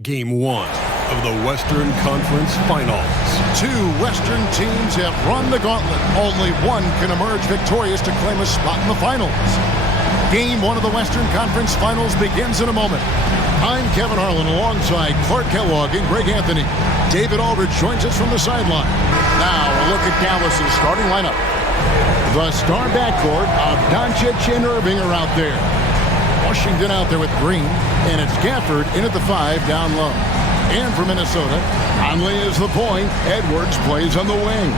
Game 1 of the Western Conference Finals. Two Western teams have run the gauntlet. Only one can emerge victorious to claim a spot in the finals. Game 1 of the Western Conference Finals begins in a moment. I'm Kevin Harlan alongside Clark Kellogg and Greg Anthony. David Aldridge joins us from the sideline. Now a look at Dallas's starting lineup. The star backcourt of Doncic and Irving are out there. Washington out there with Green, and it's Gafford in at the 5 down low. And for Minnesota, Conley is the point. Edwards plays on the wing.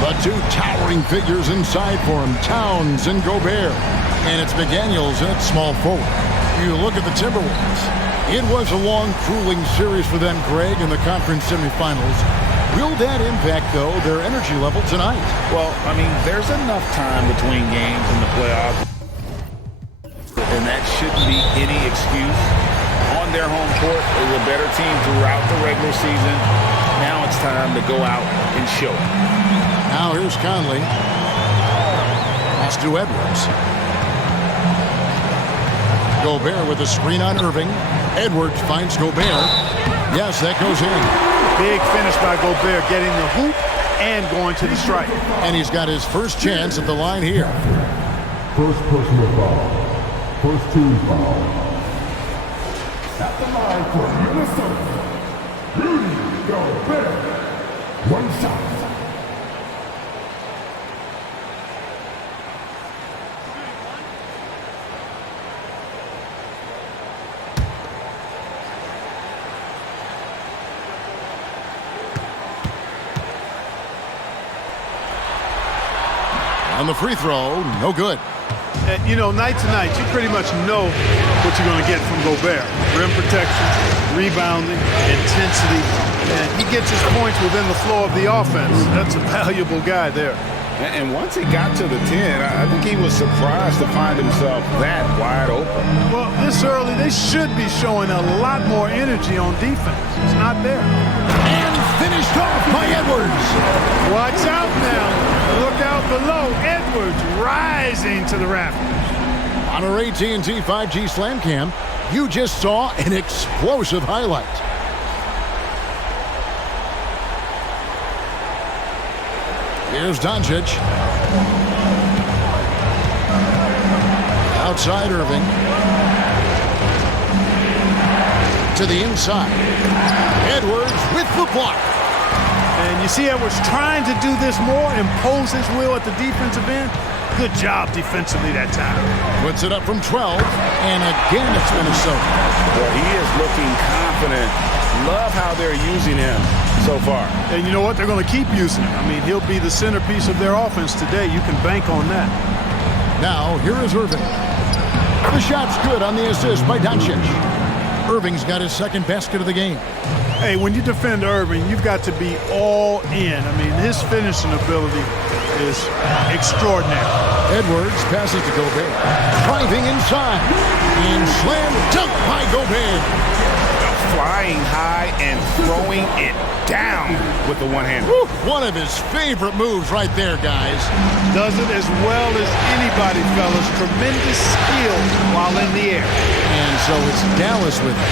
The two towering figures inside for him, Towns and Gobert. And it's McDaniels in at small forward. You look at the Timberwolves. It was a long, grueling series for them, Greg, in the conference semifinals. Will that impact, though, their energy level tonight? Well, I mean, there's enough time between games in the playoffs, and that shouldn't be any excuse. On their home court, they were a better team throughout the regular season. Now it's time to go out and show it. Now here's Conley. Pass to Edwards. Gobert with a screen on Irving. Edwards finds Gobert. Yes, that goes in. Big finish by Gobert, getting the hoop and going to the strike. And he's got his first chance at the line here. First personal foul. First team foul. At the line for Minnesota, Rudy Gobert. One shot. On the free throw, no good. You know, night to night, you pretty much know what you're going to get from Gobert. Rim protection, rebounding, intensity, and he gets his points within the flow of the offense. That's a valuable guy there. And once he got to the 10, I think he was surprised to find himself that wide open. Well, this early, they should be showing a lot more energy on defense. It's not there. And finished off by Edwards. Watch out now. Look out below. Edwards rising to the rafters. On our AT&T 5G Slam Cam, you just saw an explosive highlight. Here's Doncic. Outside Irving. To the inside. Edwards with the block. And you see Edwards trying to do this more, impose his will at the defensive end. Good job defensively that time. Puts it up from 12, and again it's Minnesota. Well, he is looking confident. Love how they're using him so far. And you know what? They're going to keep using him. I mean, he'll be the centerpiece of their offense today. You can bank on that. Now, here is Irving. The shot's good on the assist by Doncic. Irving's got his second basket of the game. Hey, when you defend Irving, you've got to be all in. I mean, his finishing ability is extraordinary. Edwards passes to Gobert. Driving inside. And slam dunk by Gobert. Flying high and throwing it down with the one-hander. One of his favorite moves right there, guys. Does it as well as anybody, fellas. Tremendous skill while in the air. And so it's Dallas with it.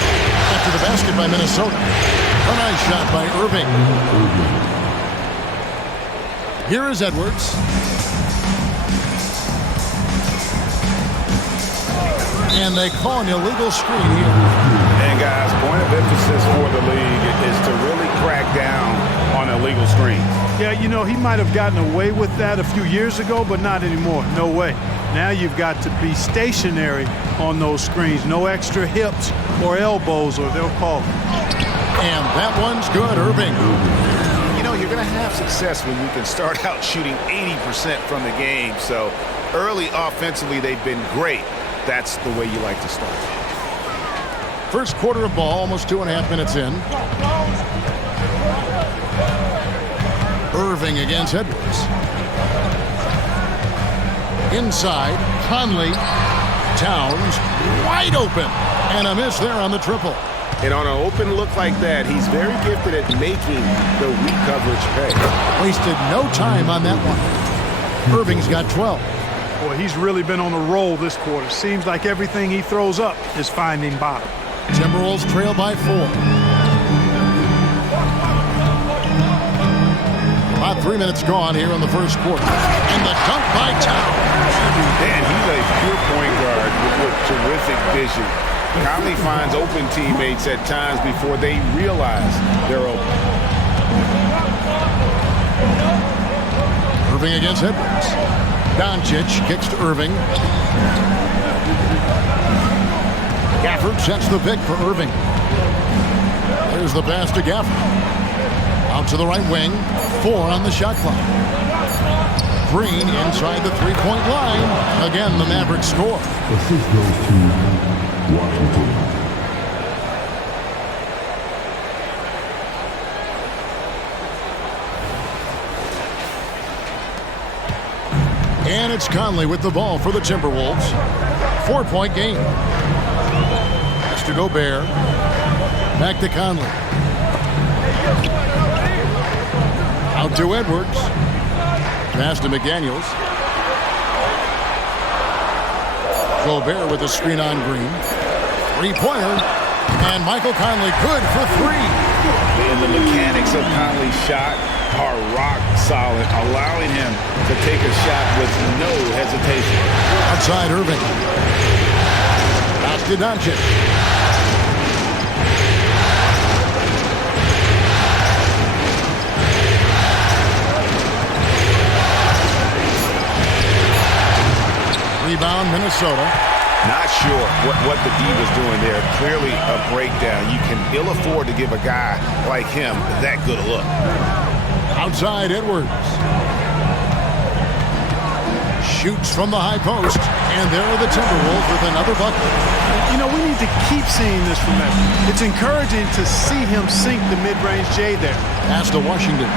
After the basket by Minnesota. A nice shot by Irving. Here is Edwards. And they call an illegal screen here. And guys, point of emphasis for the league is to really crack down on illegal screens. Yeah, you know, he might have gotten away with that a few years ago, but not anymore. No way. Now you've got to be stationary on those screens. No extra hips or elbows, or they'll call it. And that one's good, Irving. You know, you're going to have success when you can start out shooting 80% from the game. So early offensively, they've been great. That's the way you like to start. First quarter of ball, almost 2.5 minutes in. Irving against Edwards. Inside, Conley. Towns, wide open. And a miss there on the triple. And on an open look like that, he's very gifted at making the weak coverage pay. Wasted no time on that one. Irving's got 12. Boy, he's really been on a roll this quarter. Seems like everything he throws up is finding bottom. Timberwolves trail by 4. About 3 minutes gone here in the first quarter. And the dunk by Towns. Man, he's a pure point guard with terrific vision. Conley finds open teammates at times before they realize they're open. Irving against Edwards. Doncic kicks to Irving. Gafford sets the pick for Irving. There's the pass to Gafford. Out to the right wing. 4 on the shot clock. Green inside the three-point line. Again, the Mavericks score. Assist goes to Washington. And it's Conley with the ball for the Timberwolves. 4-point game. Pass to Gobert. Back to Conley. Out to Edwards. Pass to McDaniels. Gobert with a screen on Green. Three-pointer. And Michael Conley good for 3. And the mechanics of Conley's shot are rock solid, allowing him to take a shot with no hesitation. Outside Irving. Pass to Doncic. Rebound, Minnesota. Not sure what the D was doing there. Clearly a breakdown. You can ill afford to give a guy like him that good a look. Outside Edwards. Shoots from the high post. And there are the Timberwolves with another bucket. You know, we need to keep seeing this from him. It's encouraging to see him sink the mid-range J there. Pass to Washington.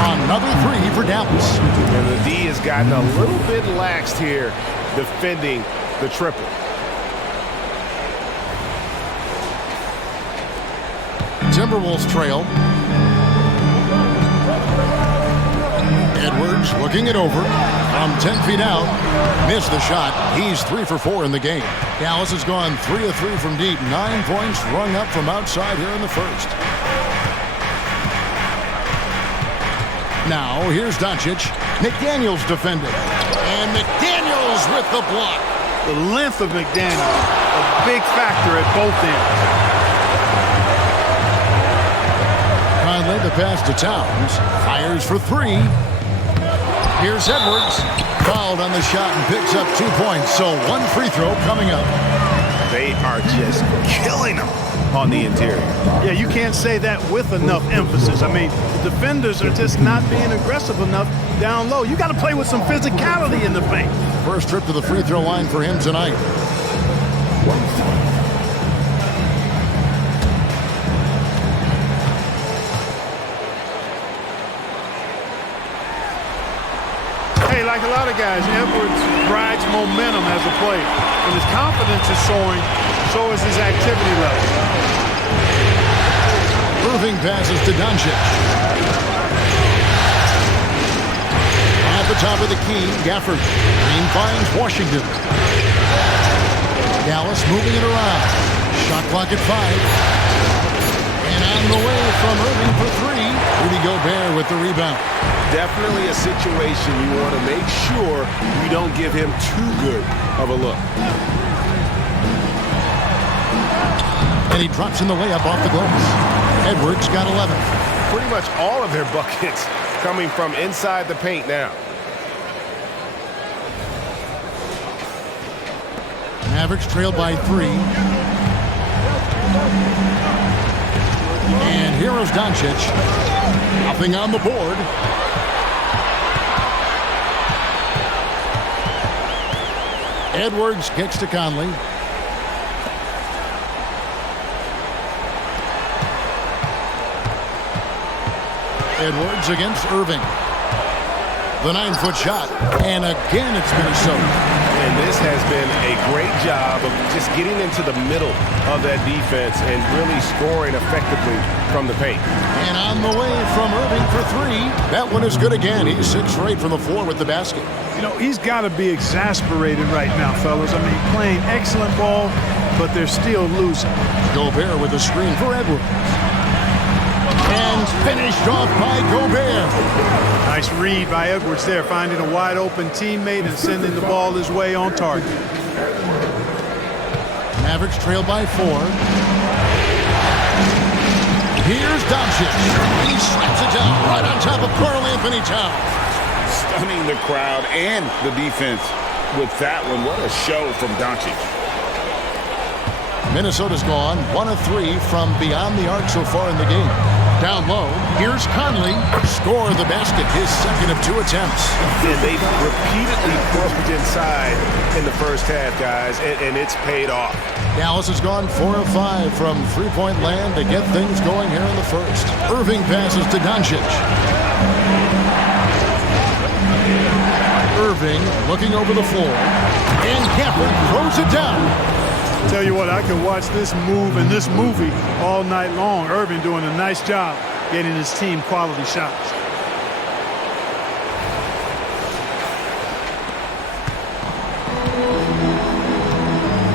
Another 3 for Dallas. And the D has gotten a little bit laxed here defending the triple. Timberwolves trail. Edwards looking it over from 10 feet out. Missed the shot. He's 3 for 4 in the game. Dallas has gone 3 of 3 from deep. 9 points rung up from outside here in the first. Now here's Doncic. McDaniels defended. And McDaniels with the block. The length of McDaniels, a big factor at both ends. Conley the pass to Towns. Fires for 3. Here's Edwards. Fouled on the shot and picks up 2 points. So 1 free throw coming up. They are just killing them on the interior. Yeah, you can't say that with enough emphasis. I mean, the defenders are just not being aggressive enough down low. You got to play with some physicality in the paint. First trip to the free throw line for him tonight. Hey, like a lot of guys, Edwards rides momentum as a player. When his confidence is soaring, so is his activity level. Irving passes to Doncic. At the top of the key, Gafford. Green finds Washington. Dallas moving it around. Shot clock at 5. And on the way from Irving for 3. Rudy Gobert with the rebound. Definitely a situation you want to make sure you don't give him too good of a look. And he drops in the layup off the glass. Edwards got 11. Pretty much all of their buckets coming from inside the paint now. Mavericks trail by 3. And here is Doncic. Nothing on the board. Edwards kicks to Conley. Edwards against Irving. The 9-foot shot. And again, it's Minnesota. And this has been a great job of just getting into the middle of that defense and really scoring effectively from the paint. And on the way from Irving for 3. That one is good again. He's 6 for 8 from the floor with the basket. You know, he's got to be exasperated right now, fellas. I mean, playing excellent ball, but they're still losing. Gobert with a screen for Edwards. And finished off by Gobert. Nice read by Edwards there, finding a wide open teammate and sending the ball his way on target. Mavericks trail by 4. Here's Doncic. He slaps it down right on top of Karl-Anthony Towns. Stunning the crowd and the defense with that one. What a show from Doncic. Minnesota's gone 1 of 3 from beyond the arc so far in the game. Down low, here's Conley. Score the basket, his second of 2 attempts. And they've repeatedly broke inside in the first half, guys, and it's paid off. Dallas has gone 4 of 5 from three-point land to get things going here in the first. Irving passes to Doncic. Irving looking over the floor. And Gafford throws it down. Tell you what, I could watch this move and this movie all night long. Irving doing a nice job getting his team quality shots.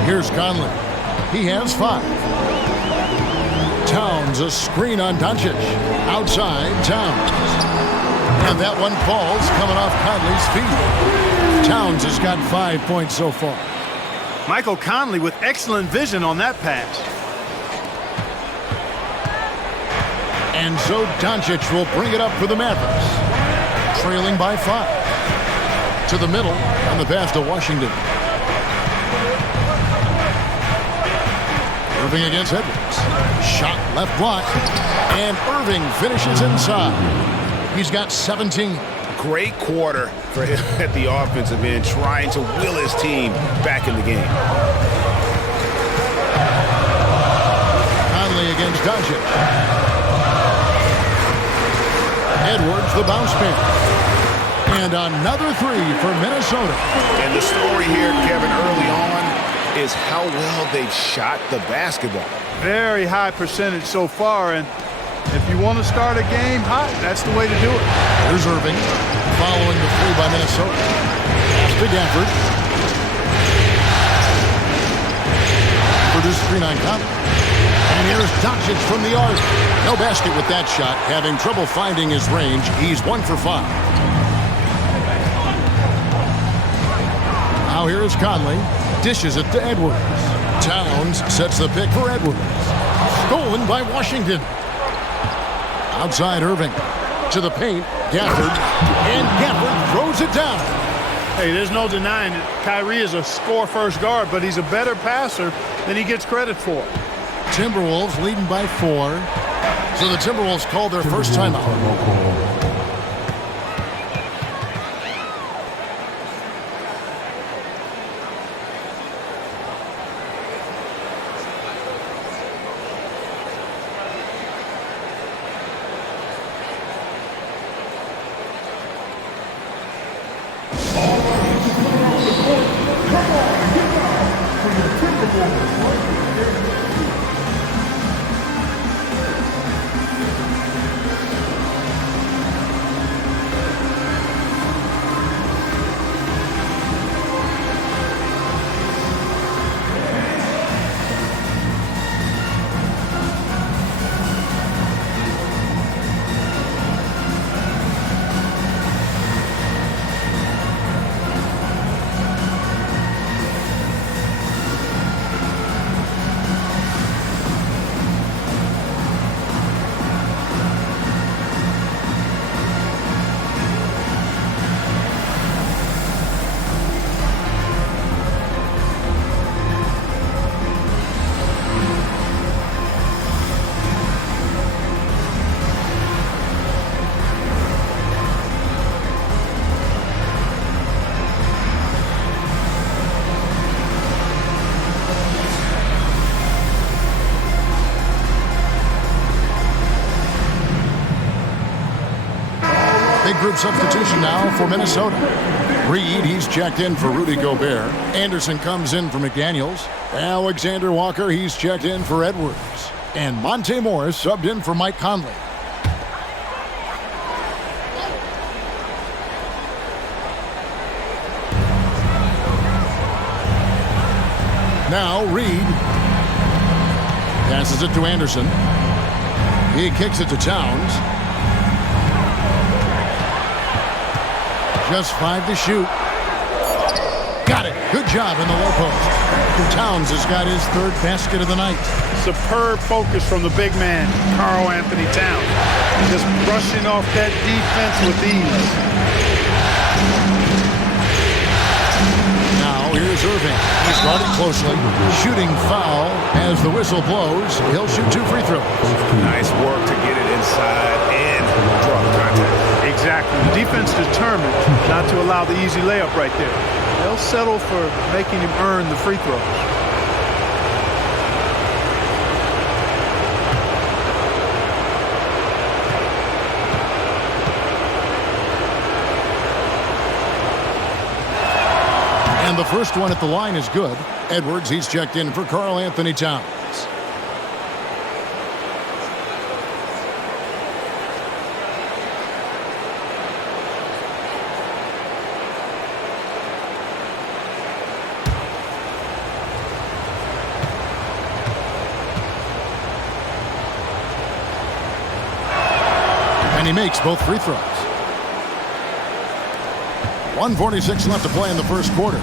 Here's Conley. He has 5. Towns, a screen on Doncic. Outside, Towns. And that one falls coming off Conley's feet. Towns has got 5 points so far. Michael Conley with excellent vision on that pass. And so Doncic will bring it up for the Mavericks. Trailing by 5. To the middle on the pass to Washington. Irving against Edwards. Shot left block. And Irving finishes inside. He's got 17. Great quarter for him at the offensive end, trying to will his team back in the game. Conley against Doncic. Edwards, the bounce pass. And another 3 for Minnesota. And the story here, Kevin, early on is how well they've shot the basketball. Very high percentage so far, and if you want to start a game hot, that's the way to do it. Here's Irving following the 3 by Minnesota. Pass to Gafford. Produced screen on Conley. And here's Doncic from the arc. No basket with that shot. Having trouble finding his range. He's 1 for 5. Now here's Conley. Dishes it to Edwards. Towns sets the pick for Edwards. Stolen by Washington. Outside Irving. To the paint. Gafford. And Gafford throws it down. Hey, there's no denying it. Kyrie is a score-first guard, but he's a better passer than he gets credit for. Timberwolves leading by 4. So the Timberwolves called their first timeout. Big group substitution now for Minnesota. Reed, he's checked in for Rudy Gobert. Anderson comes in for McDaniels. Alexander Walker, he's checked in for Edwards. And Monte Morris subbed in for Mike Conley. Now Reed Passes it to Anderson. He kicks it to Towns. Just 5 to shoot. Got it. Good job in the low post. Towns has got his 3rd basket of the night. Superb focus from the big man, Karl-Anthony Towns. Just brushing off that defense with ease. Now here's Irving. He started closely. Shooting foul as the whistle blows. He'll shoot 2 free throws. Nice work to get it inside and draw the contact. Exactly. The defense determined not to allow the easy layup right there. They'll settle for making him earn the free throws. And the first one at the line is good. Edwards, he's checked in for Karl-Anthony Towns. And he makes both free throws. 1:46 left to play in the first quarter.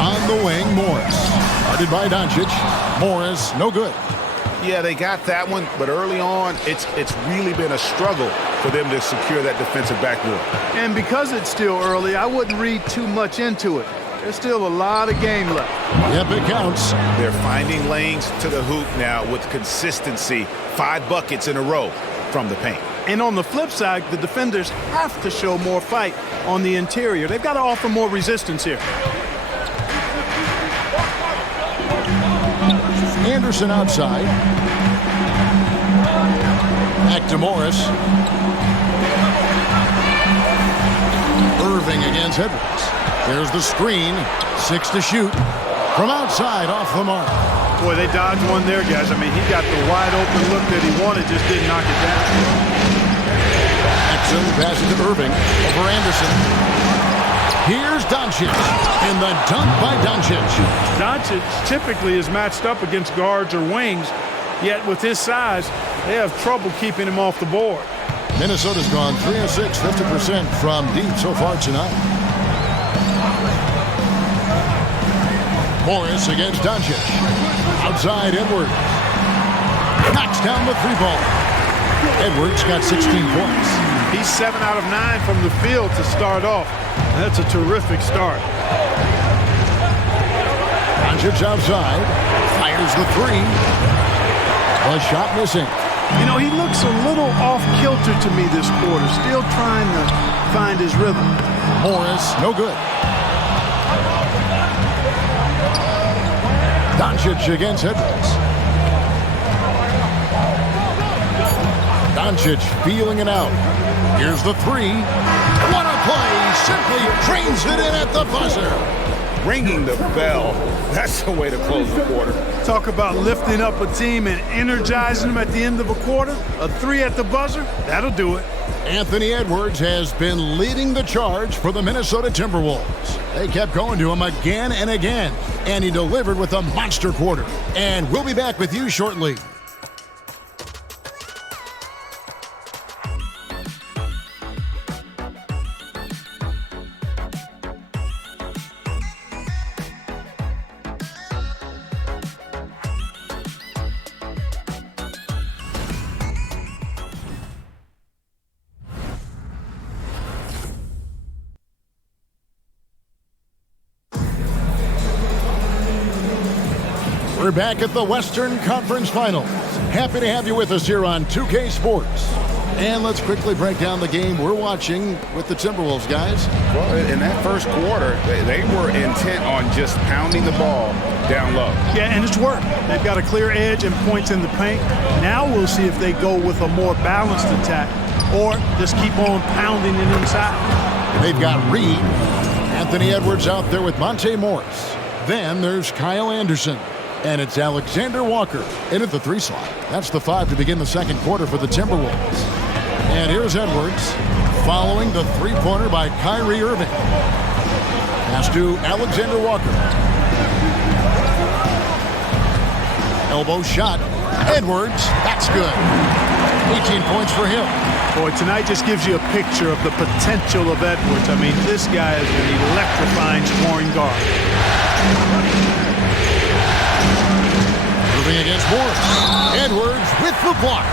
On the wing, Morris. Guarded by Doncic. Morris, no good. Yeah, they got that one, but early on, it's really been a struggle for them to secure that defensive backboard. And because it's still early, I wouldn't read too much into it. There's still a lot of game left. Yep, it counts. They're finding lanes to the hoop now with consistency. 5 buckets in a row from the paint. And on the flip side, the defenders have to show more fight on the interior. They've got to offer more resistance here. Anderson outside. Back to Morris. Irving against Edwards. There's the screen. 6 to shoot. From outside, off the mark. Boy, they dodged one there, guys. I mean, he got the wide open look that he wanted, just didn't knock it down. Jackson passes to Irving over Anderson. Here's Doncic. And the dunk by Doncic. Doncic typically is matched up against guards or wings, yet with his size, they have trouble keeping him off the board. Minnesota's gone 3 of 6, 50% from deep so far tonight. Morris against Doncic. Outside Edwards. Knocks down the 3-ball. Edwards got 16 points. He's 7 out of 9 from the field to start off. That's a terrific start. Doncic outside. Fires the 3. A shot missing. You know, he looks a little off-kilter to me this quarter. Still trying to find his rhythm. Morris, no good. Doncic against Edwards. Doncic feeling it out. Here's the 3. What a play! Simply trains it in at the buzzer. Ringing the bell. That's the way to close the quarter. Talk about lifting up a team and energizing them at the end of a quarter. A 3 at the buzzer, that'll do it. Anthony Edwards has been leading the charge for the Minnesota Timberwolves. They kept going to him again and again, and he delivered with a monster quarter. And we'll be back with you shortly. We're back at the Western Conference Finals. Happy to have you with us here on 2K Sports. And let's quickly break down the game we're watching with the Timberwolves, guys. Well, in that first quarter, they were intent on just pounding the ball down low. Yeah, and it's worked. They've got a clear edge and points in the paint. Now we'll see if they go with a more balanced attack or just keep on pounding it inside. They've got Reed, Anthony Edwards out there with Monte Morris. Then there's Kyle Anderson. And it's Alexander Walker in at the 3 slot. That's the 5 to begin the second quarter for the Timberwolves. And here's Edwards following the 3-pointer by Kyrie Irving. Pass to Alexander Walker. elbow shot. Edwards, that's good. 18 points for him. Boy, tonight just gives you a picture of the potential of Edwards. I mean, this guy is an electrifying scoring guard. Moving against Morris. Edwards with the block.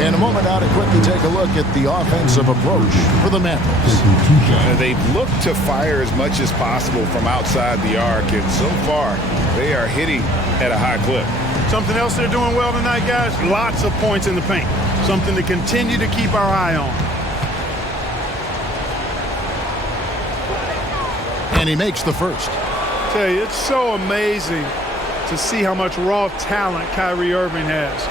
In a moment now to quickly take a look at the offensive approach for the Mavericks. They've looked to fire as much as possible from outside the arc, and so far they are hitting at a high clip. Something else they're doing well tonight, guys, lots of points in the paint. Something to continue to keep our eye on. And he makes the first. I tell you, it's so amazing to see how much raw talent Kyrie Irving has.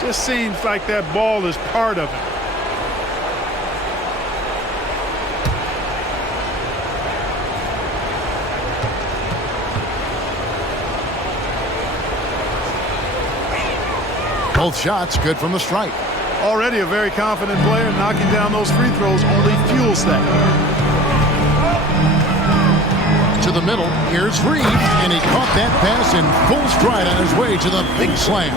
Just seems like that ball is part of it. Both shots good from the stripe. Already a very confident player. Knocking down those free throws only fuels that. To the middle, here's Reed, and he caught that pass in full stride on his way to the big slam.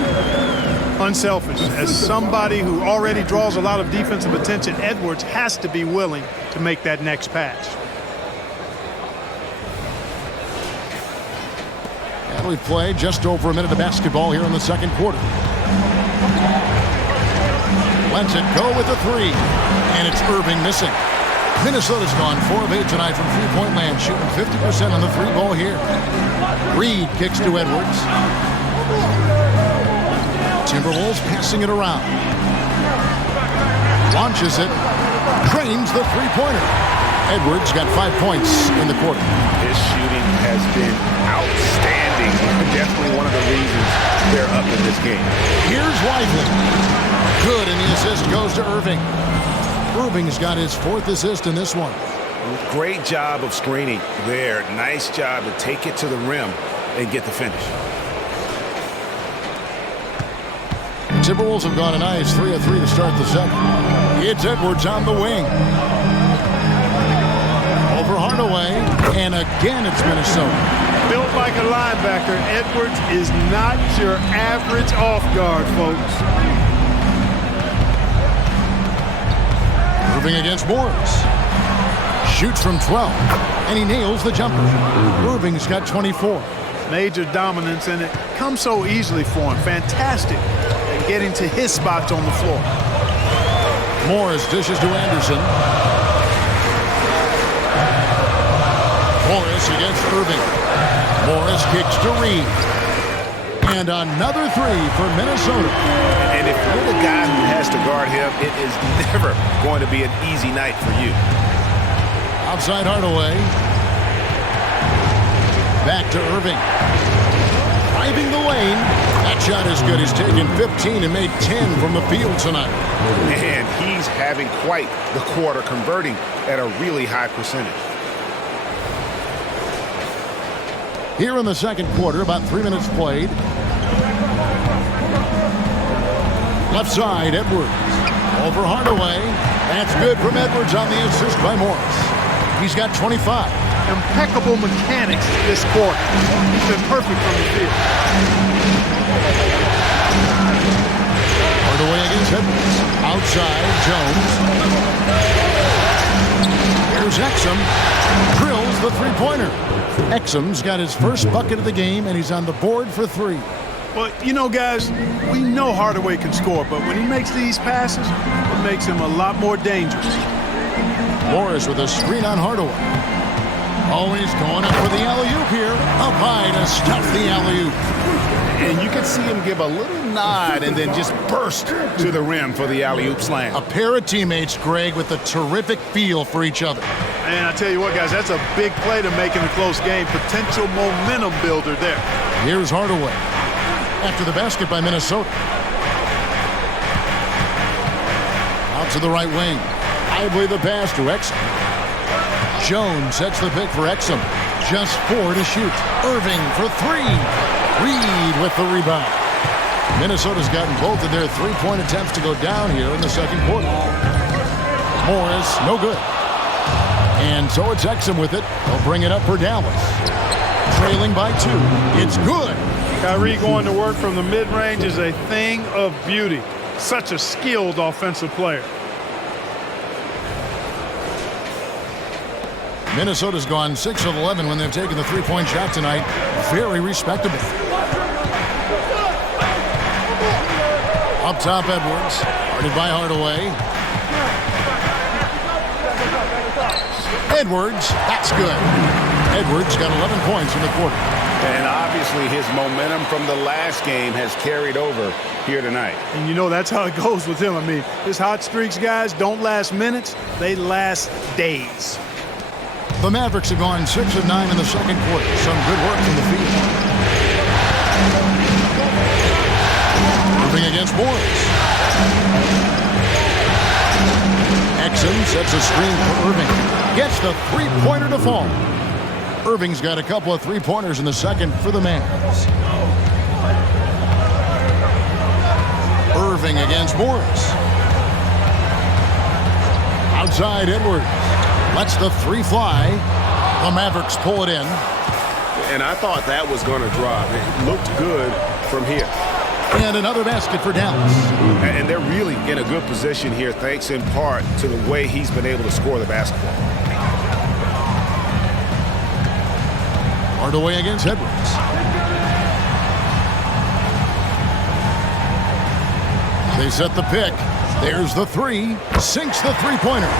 Unselfish. As somebody who already draws a lot of defensive attention, Edwards has to be willing to make that next pass. And we've played just over a minute of basketball here in the second quarter. Lets it go with the three, and it's Irving missing. Minnesota's gone 4 of 8 tonight from three-point land, shooting 50% on the three ball here. Reed kicks to Edwards. Timberwolves passing it around. Launches it. Drains the three-pointer. Edwards got 5 points in the quarter. His shooting has been outstanding. Definitely one of the reasons they're up in this game. Here's Lively. Good, and the assist goes to Irving. Irving's got his 4th assist in this one. Great job of screening there. Nice job to take it to the rim and get the finish. Timberwolves have gone a nice 3 of 3 to start the second. It's Edwards on the wing. Over Hardaway, and again it's Minnesota. Built like a linebacker, Edwards is not your average off guard, folks. Moving against Morris. Shoots from 12, and he nails the jumper. Irving's got 24. Major dominance, and it comes so easily for him. Fantastic at getting to his spots on the floor. Morris dishes to Anderson. Morris against Irving. Morris kicks to Reed. And another three for Minnesota. And if you're the guy who has to guard him, it is never going to be an easy night for you. Outside Hardaway. Back to Irving. Driving the lane. That shot is good. He's taken 15 and made 10 from the field tonight. And he's having quite the quarter, converting at a really high percentage. Here in the second quarter, about 3 minutes played. Left side, Edwards. Over Hardaway. That's good from Edwards on the assist by Morris. He's got 25. Impeccable mechanics this quarter. He's been perfect from the field. Hardaway against Edwards. Outside, Jones. Here's Exum. Drills the three-pointer. Exum's got his first bucket of the game, and he's on the board for 3. Well, you know, guys, we know Hardaway can score, but when he makes these passes, it makes him a lot more dangerous. Morris with a screen on Hardaway. Always going up for the alley-oop here. Up high to stuff the alley-oop. And you can see him give a little nod and then just burst to the rim for the alley-oop slam. A pair of teammates, Greg, with a terrific feel for each other. And I tell you what, guys, that's a big play to make in a close game. Potential momentum builder there. Here's Hardaway. After the basket by Minnesota. Out to the right wing. I believe the pass to Exum. Jones sets the pick for Exum. Just 4 to shoot. Irving for 3. Reed with the rebound. Minnesota's gotten both of their three-point attempts to go down here in the second quarter. Morris, no good. And so it's Exum with it. They'll bring it up for Dallas. Trailing by 2. It's good. Kyrie going to work from the mid-range is a thing of beauty. Such a skilled offensive player. Minnesota's gone 6 of 11 when they've taken the three-point shot tonight. Very respectable. Up top, Edwards. Guarded by Hardaway. Edwards, that's good. Edwards got 11 points in the quarter. And obviously his momentum from the last game has carried over here tonight. And you know that's how it goes with him. I mean, his hot streaks, guys, don't last minutes. They last days. The Mavericks have gone 6 of 9 in the second quarter. Some good work from the field. Moving against Morris. Exum sets a screen for Irving. Gets the three-pointer to fall. Irving's got a couple of three-pointers in the second for the Mavs. Irving against Morris. Outside Edwards. Lets the three fly. The Mavericks pull it in. And I thought that was going to drop. It looked good from here. And another basket for Dallas. And they're really in a good position here, thanks in part to the way he's been able to score the basketball. Hardaway against Edwards. They set the pick. There's the three. Sinks the three-pointer.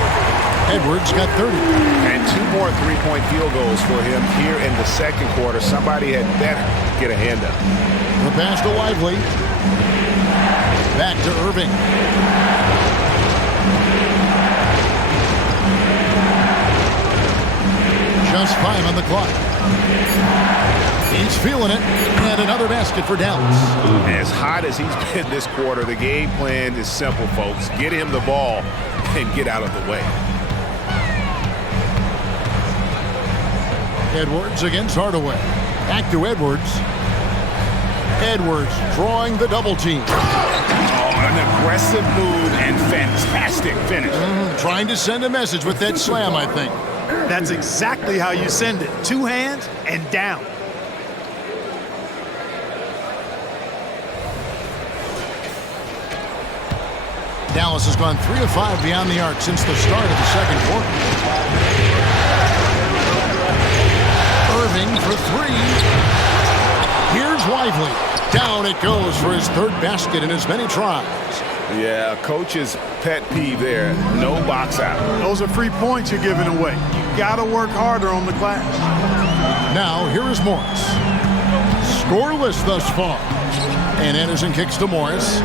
Edwards got 30. And 2 more three-point field goals for him here in the second quarter. Somebody had better get a hand up. The pass to Lively. Back to Irving. Just 5 on the clock. He's feeling it. And another basket for Dallas. As hot as he's been this quarter, the game plan is simple, folks. Get him the ball and get out of the way. Edwards against Hardaway. Back to Edwards. Edwards drawing the double team. Oh, an aggressive move and fantastic finish. Trying to send a message with that slam, I think. That's exactly how you send it. 2 hands and down. Dallas has gone 3 of 5 beyond the arc since the start of the second quarter. Irving for 3. Here's Lively. Down it goes for his 3rd basket in as many tries. Yeah, coach's pet peeve there. No box out. Those are free points you're giving away. You got to work harder on the glass. Now, here is Morris. Scoreless thus far. And Anderson kicks to Morris.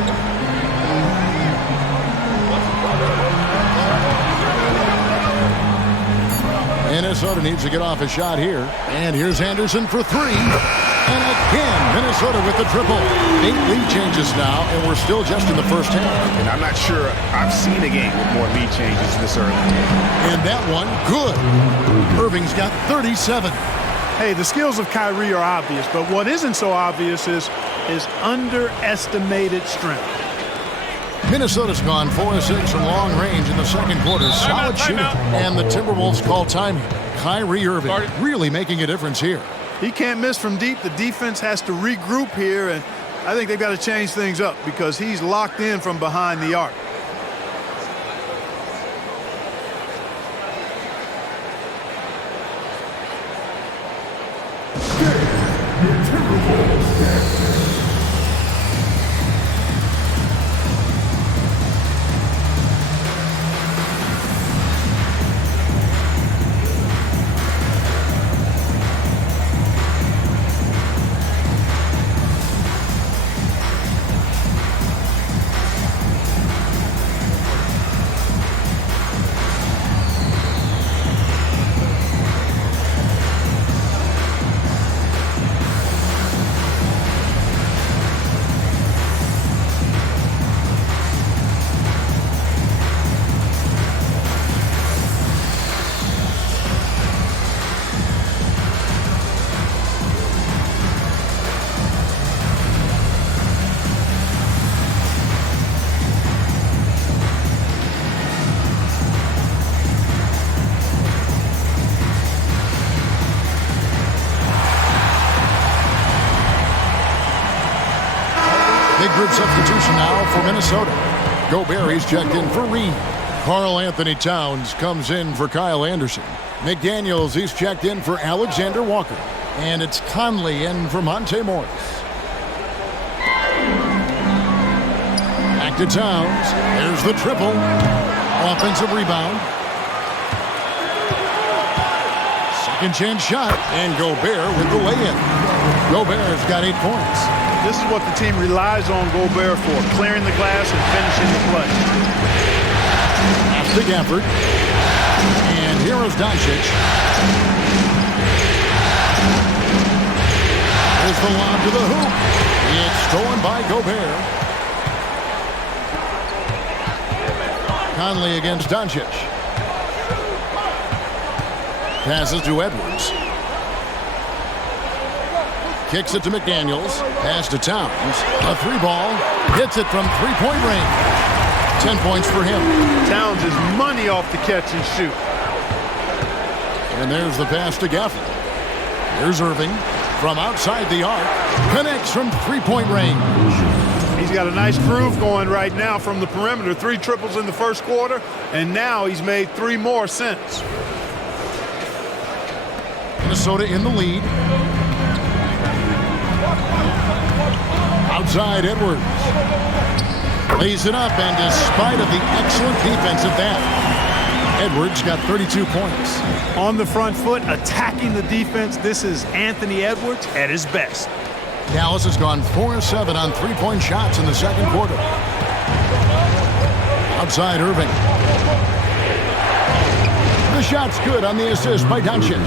Minnesota needs to get off a shot here. And here's Anderson for 3. And again, Minnesota with the triple. 8 lead changes now, and we're still just in the first half. And I'm not sure I've seen a game with more lead changes this early. And that one, good. Irving's got 37. Hey, the skills of Kyrie are obvious, but what isn't so obvious is his underestimated strength. Minnesota's gone 4 of 6 from long range in the second quarter. Solid shooting. And the Timberwolves call time here. Kyrie Irving really making a difference here. He can't miss from deep. The defense has to regroup here, and I think they've got to change things up because he's locked in from behind the arc. Big group substitution now for Minnesota. Gobert, he's checked in for Reed. Karl-Anthony Towns comes in for Kyle Anderson. McDaniels, he's checked in for Alexander Walker. And it's Conley in for Monte Morris. Back to Towns. There's the triple. Offensive rebound. Second chance shot. And Gobert with the lay-in. Gobert's got 8 points. This is what the team relies on Gobert for, clearing the glass and finishing the play. Pass to Gafford. And here is Doncic. There's the lob to the hoop. It's stolen by Gobert. Conley against Doncic. Passes to Edwards. Kicks it to McDaniels. Pass to Towns. A 3-ball. Hits it from 3-point range. 10 points for him. Towns is money off the catch and shoot. And there's the pass to Gafford. Here's Irving from outside the arc. Connects from 3-point range. He's got a nice groove going right now from the perimeter. 3 triples in the first quarter, and now he's made 3 more since. Minnesota in the lead. Outside Edwards. Lays it up, and despite of the excellent defense at that, Edwards got 32 points. On the front foot, attacking the defense. This is Anthony Edwards at his best. Dallas has gone 4-7 on 3-point shots in the second quarter. Outside Irving. The shot's good on the assist by Doncic.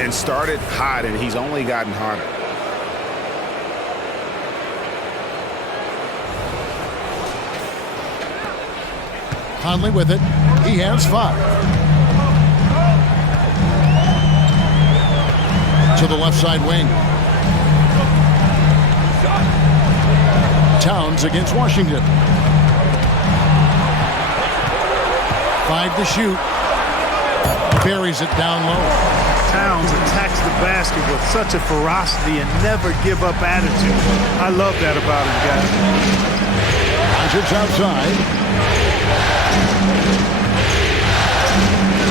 And started hot, and he's only gotten hotter. Conley with it. He has 5. To the left side wing. Towns against Washington. 5 to shoot. Buries it down low. Towns attacks the basket with such a ferocity and never give up attitude. I love that about him, guys. Doncic outside.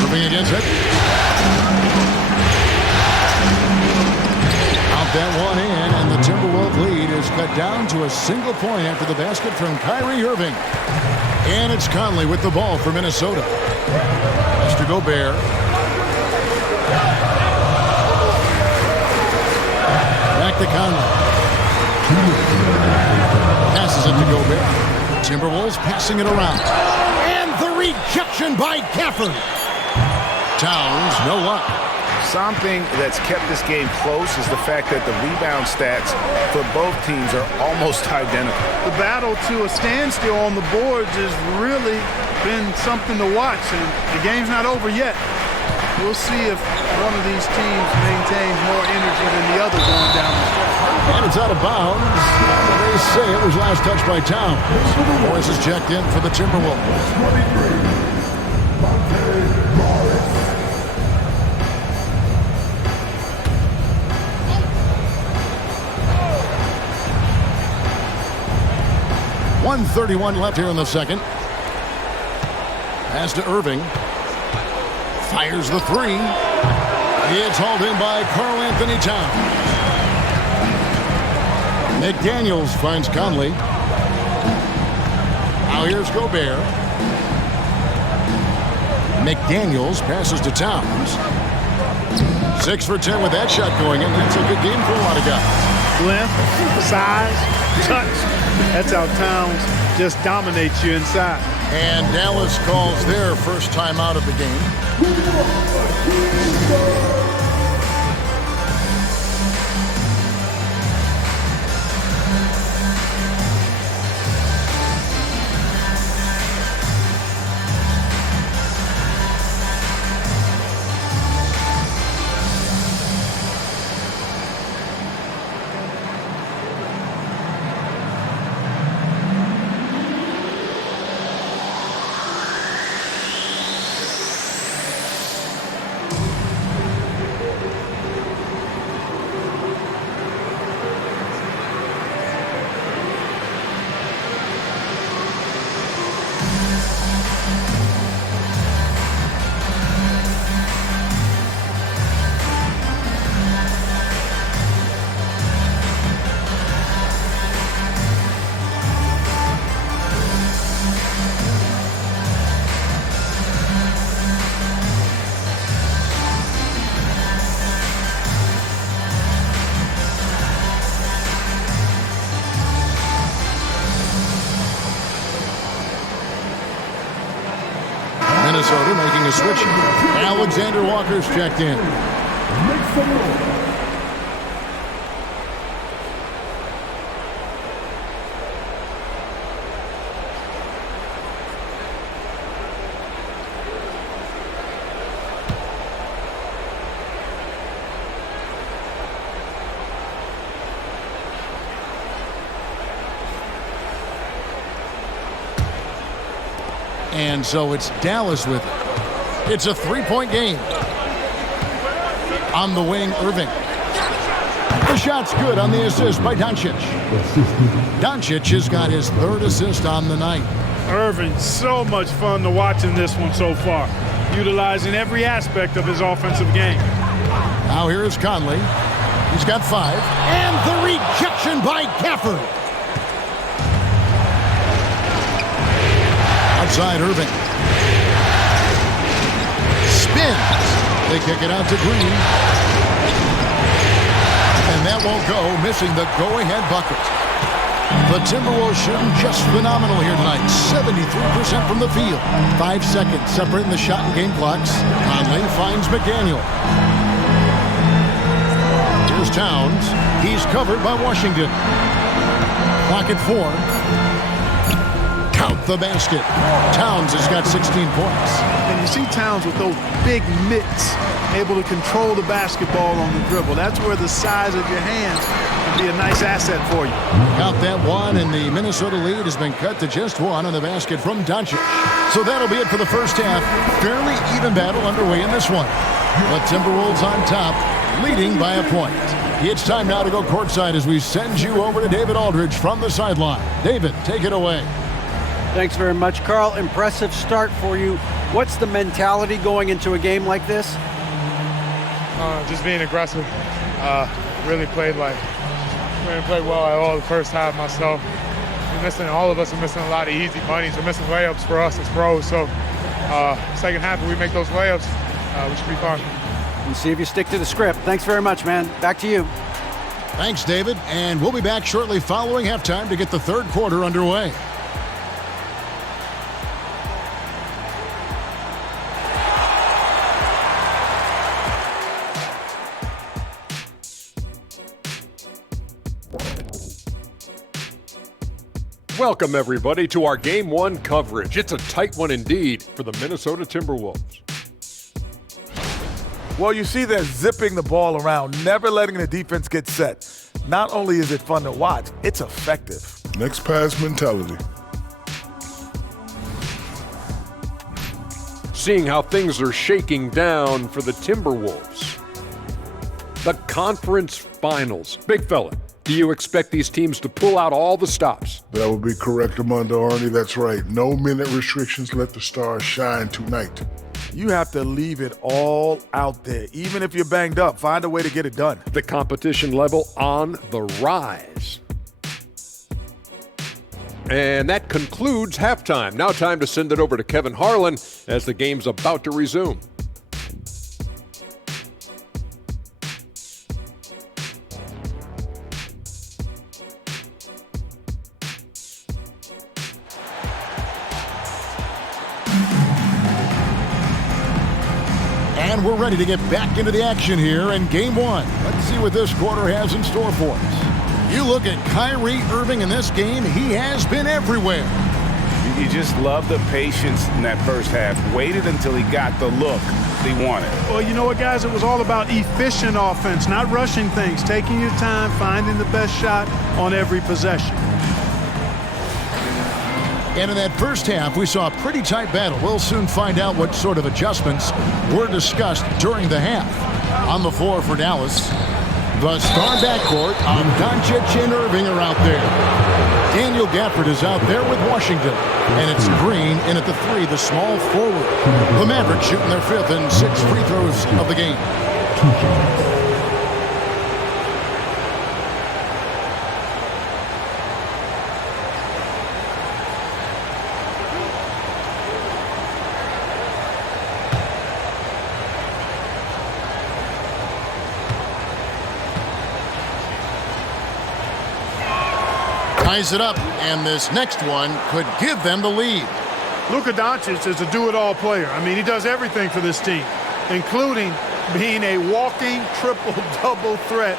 Irving against it. Out that one in, and the Timberwolves lead is cut down to a single point after the basket from Kyrie Irving. And it's Conley with the ball for Minnesota. Mr. Gobert. Back to Conley. Passes it to Gobert. Timberwolves passing it around. And the rejection by Gafford. Towns, no luck. Something that's kept this game close is the fact that the rebound stats for both teams are almost identical. The battle to a standstill on the boards has really been something to watch, and the game's not over yet. We'll see if one of these teams maintains more energy than the other going down the stretch. And it's out of bounds. They say it was last touched by Towns. Morris is checked in for the Timberwolves. .131 left here in the second. Pass to Irving. Fires the 3. It's hauled in by Karl-Anthony Towns. McDaniels finds Conley. Now here's Gobert. McDaniels passes to Towns. 6 for 10 with that shot going in. That's a good game for a lot of guys. Length, size, touch. That's how Towns just dominates you inside. And Dallas calls their first time out of the game. Minnesota making a switch. Alexander Walker's checked in. And so it's Dallas with it. It's a three-point game. On the wing, Irving. The shot's good on the assist by Doncic. Doncic has got his third assist on the night. Irving, so much fun to watch in this one so far, utilizing every aspect of his offensive game. Now here is Conley. He's got 5. And the rejection by Gafford. Outside Irving. Spins. They kick it out to Green. And that won't go, missing the go-ahead bucket. The Timberwolves shooting just phenomenal here tonight. 73% from the field. 5 seconds separating the shot and game clocks. Conley finds McDaniel. Here's Towns. He's covered by Washington. Clock at 4. Count the basket. Towns has got 16 points. And you see Towns with those big mitts, able to control the basketball on the dribble. That's where the size of your hands can be a nice asset for you. Count that 1, and the Minnesota lead has been cut to just 1 on the basket from Doncic. So that'll be it for the first half. Fairly even battle underway in this one. The Timberwolves on top, leading by a point. It's time now to go courtside as we send you over to David Aldridge from the sideline. David, take it away. Thanks very much, Carl. Impressive start for you. What's the mentality going into a game like this? Just being aggressive. Really played well at all the first half myself. All of us are missing a lot of easy bunnies. We're missing layups for us as pros. So second half, if we make those layups, we should be fine. And see if you stick to the script. Thanks very much, man. Back to you. Thanks, David. And we'll be back shortly following halftime to get the third quarter underway. Welcome, everybody, to our Game 1 coverage. It's a tight one indeed for the Minnesota Timberwolves. Well, you see they're zipping the ball around, never letting the defense get set. Not only is it fun to watch, it's effective. Next pass mentality. Seeing how things are shaking down for the Timberwolves. The conference finals. Big fella, do you expect these teams to pull out all the stops? That would be correct, Armando Arnie. That's right. No minute restrictions. Let the stars shine tonight. You have to leave it all out there. Even if you're banged up, find a way to get it done. The competition level on the rise. And that concludes halftime. Now time to send it over to Kevin Harlan as the game's about to resume. And we're ready to get back into the action here in Game 1. Let's see what this quarter has in store for us. You look at Kyrie Irving in this game, he has been everywhere. You just love the patience in that first half. Waited until he got the look he wanted. Well, you know what, guys? It was all about efficient offense, not rushing things, taking your time, finding the best shot on every possession. And in that first half, we saw a pretty tight battle. We'll soon find out what sort of adjustments were discussed during the half. On the floor for Dallas, the star backcourt of Doncic and Irving are out there. Daniel Gafford is out there with Washington. And it's Green in at the 3, the small forward. The Mavericks shooting their 5th and 6th free throws of the game. Ties it up, and this next one could give them the lead. Luka Doncic is a do-it-all player. I mean, he does everything for this team, including being a walking triple-double threat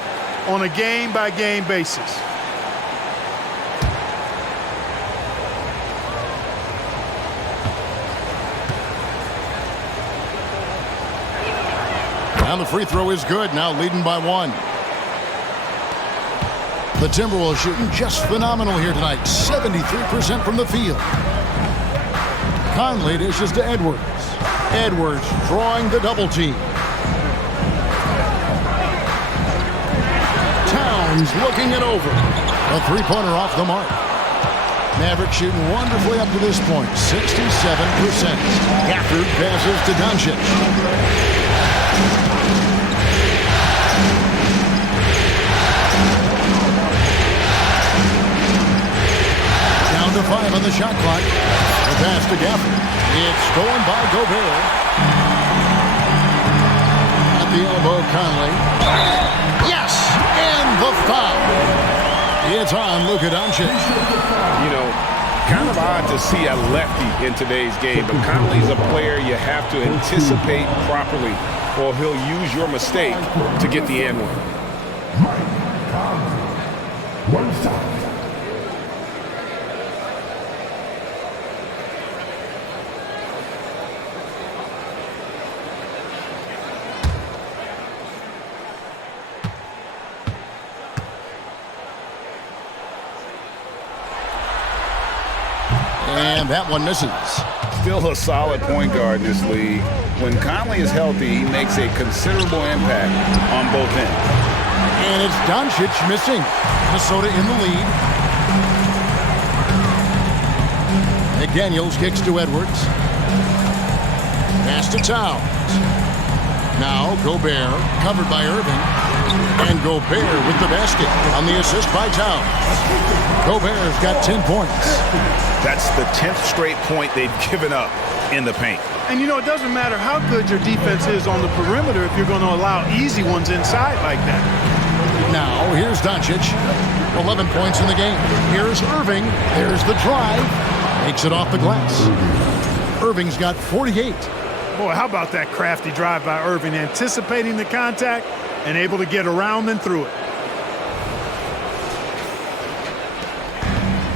on a game-by-game basis. And the free throw is good, now leading by 1. The Timberwolves shooting just phenomenal here tonight, 73% from the field. Conley dishes to Edwards. Edwards drawing the double team. Towns looking it over. A three-pointer off the mark. Mavericks shooting wonderfully up to this point, 67%. Gafford passes to Doncic. Down to 5 on the shot clock. The pass to Gafford. It's stolen by Gobert. At the elbow, Conley. Yes! And the foul. It's on Luka Doncic. You know, kind of odd to see a lefty in today's game, but Conley's a player you have to anticipate properly, or he'll use your mistake to get the and one. And that one misses. Still a solid point guard in this league. When Conley is healthy, he makes a considerable impact on both ends. And it's Doncic missing. Minnesota in the lead. McDaniels kicks to Edwards. Pass to Towns. Now Gobert, covered by Irving. And Gobert with the basket on the assist by Towns. Gobert's got 10 points. That's the 10th straight point they've given up in the paint. And, you know, it doesn't matter how good your defense is on the perimeter if you're going to allow easy ones inside like that. Now, here's Doncic. 11 points in the game. Here's Irving. There's the drive. Makes it off the glass. Irving's got 48. Boy, how about that crafty drive by Irving, anticipating the contact and able to get around and through it.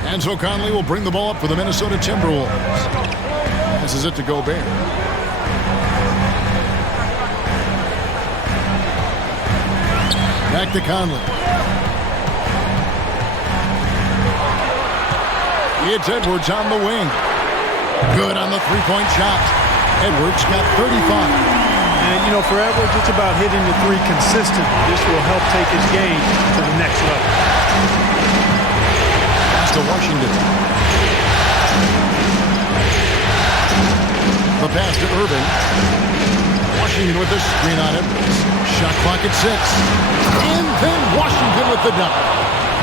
And so Conley will bring the ball up for the Minnesota Timberwolves. This is it to Gobert. Back to Conley. It's Edwards on the wing. Good on the three-point shot. Edwards got 35. And, you know, for Edwards, it's about hitting the three consistently. This will help take his game to the next level. To Washington. The pass to Irving. Washington with the screen on Edwards. Shot clock at 6. And then Washington with the dunk.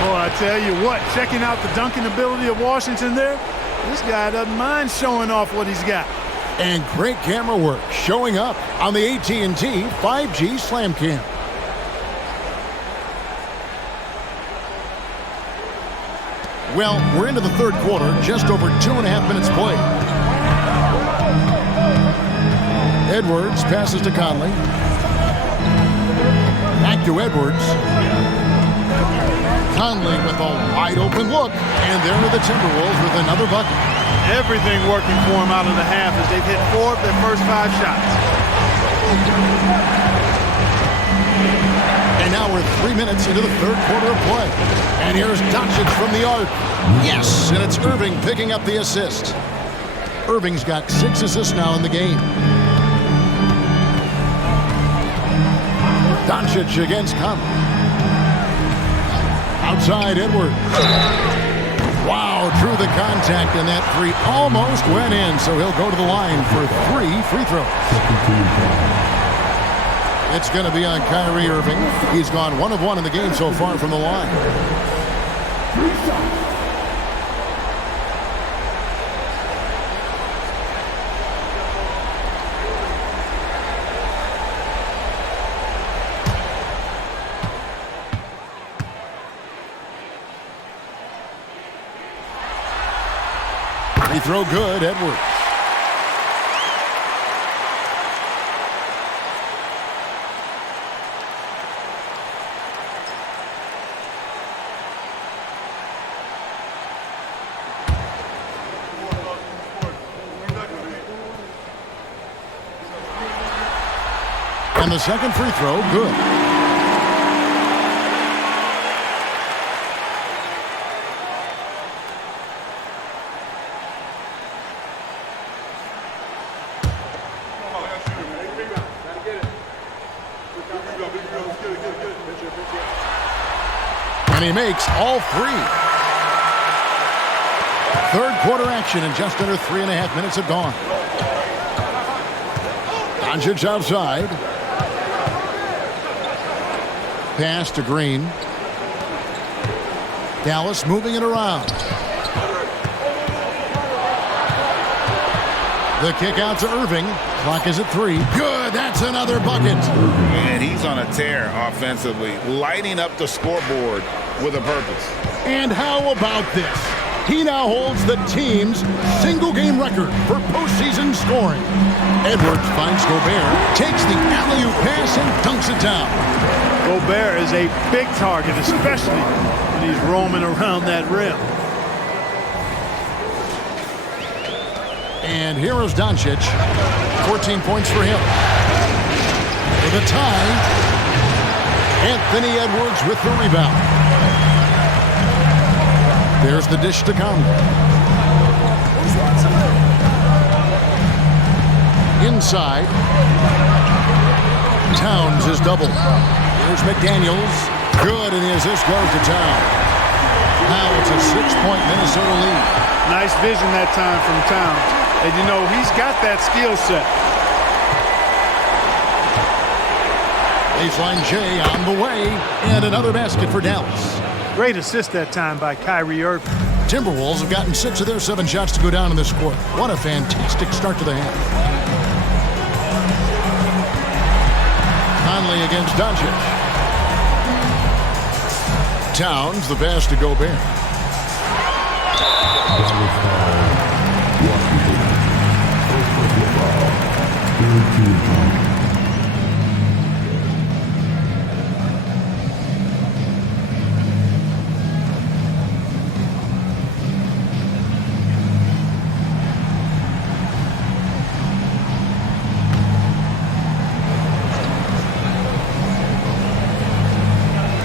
Boy, I tell you what, checking out the dunking ability of Washington there, this guy doesn't mind showing off what he's got. And great camera work showing up on the AT&T 5G Slam Cam. Well, we're into the third quarter, just over 2.5 minutes played. Edwards passes to Conley. Back to Edwards. Conley with a wide open look. And there are the Timberwolves with another bucket. Everything working for them out of the half as they've hit 4 of their first 5 shots. And now we're 3 minutes into the third quarter of play. And here's Doncic from the arc. Yes, and it's Irving picking up the assist. Irving's got 6 assists now in the game. Doncic against Conley. Outside Edwards. Wow, drew the contact, and that 3 almost went in, so he'll go to the line for 3 free throws. It's going to be on Kyrie Irving. He's gone 1 of 1 in the game so far from the line. Free throw good, Edwards. And the second free throw, good. And he makes all three. Third quarter action, and just under 3.5 minutes have gone. Doncic outside. Pass to Green. Dallas moving it around. The kick out to Irving. Clock is at 3. Good. That's another bucket. And he's on a tear offensively, lighting up the scoreboard with a purpose. And how about this? He now holds the team's single-game record for postseason scoring. Edwards finds Gobert, takes the alley-oop pass, and dunks it down. Gobert is a big target, especially when he's roaming around that rim. And here is Doncic. 14 points for him. For the tie, Anthony Edwards with the rebound. There's the dish to come. Inside. Towns is doubled. Here's McDaniels. Good, and the assist goes to Towns. Now it's a 6-point Minnesota lead. Nice vision that time from Towns. And you know, he's got that skill set. Baseline J on the way. And another basket for Dallas. Great assist that time by Kyrie Irving. Timberwolves have gotten 6 of their 7 shots to go down in this quarter. What a fantastic start to the half. Conley against Doncic. Towns, the pass to Gobert.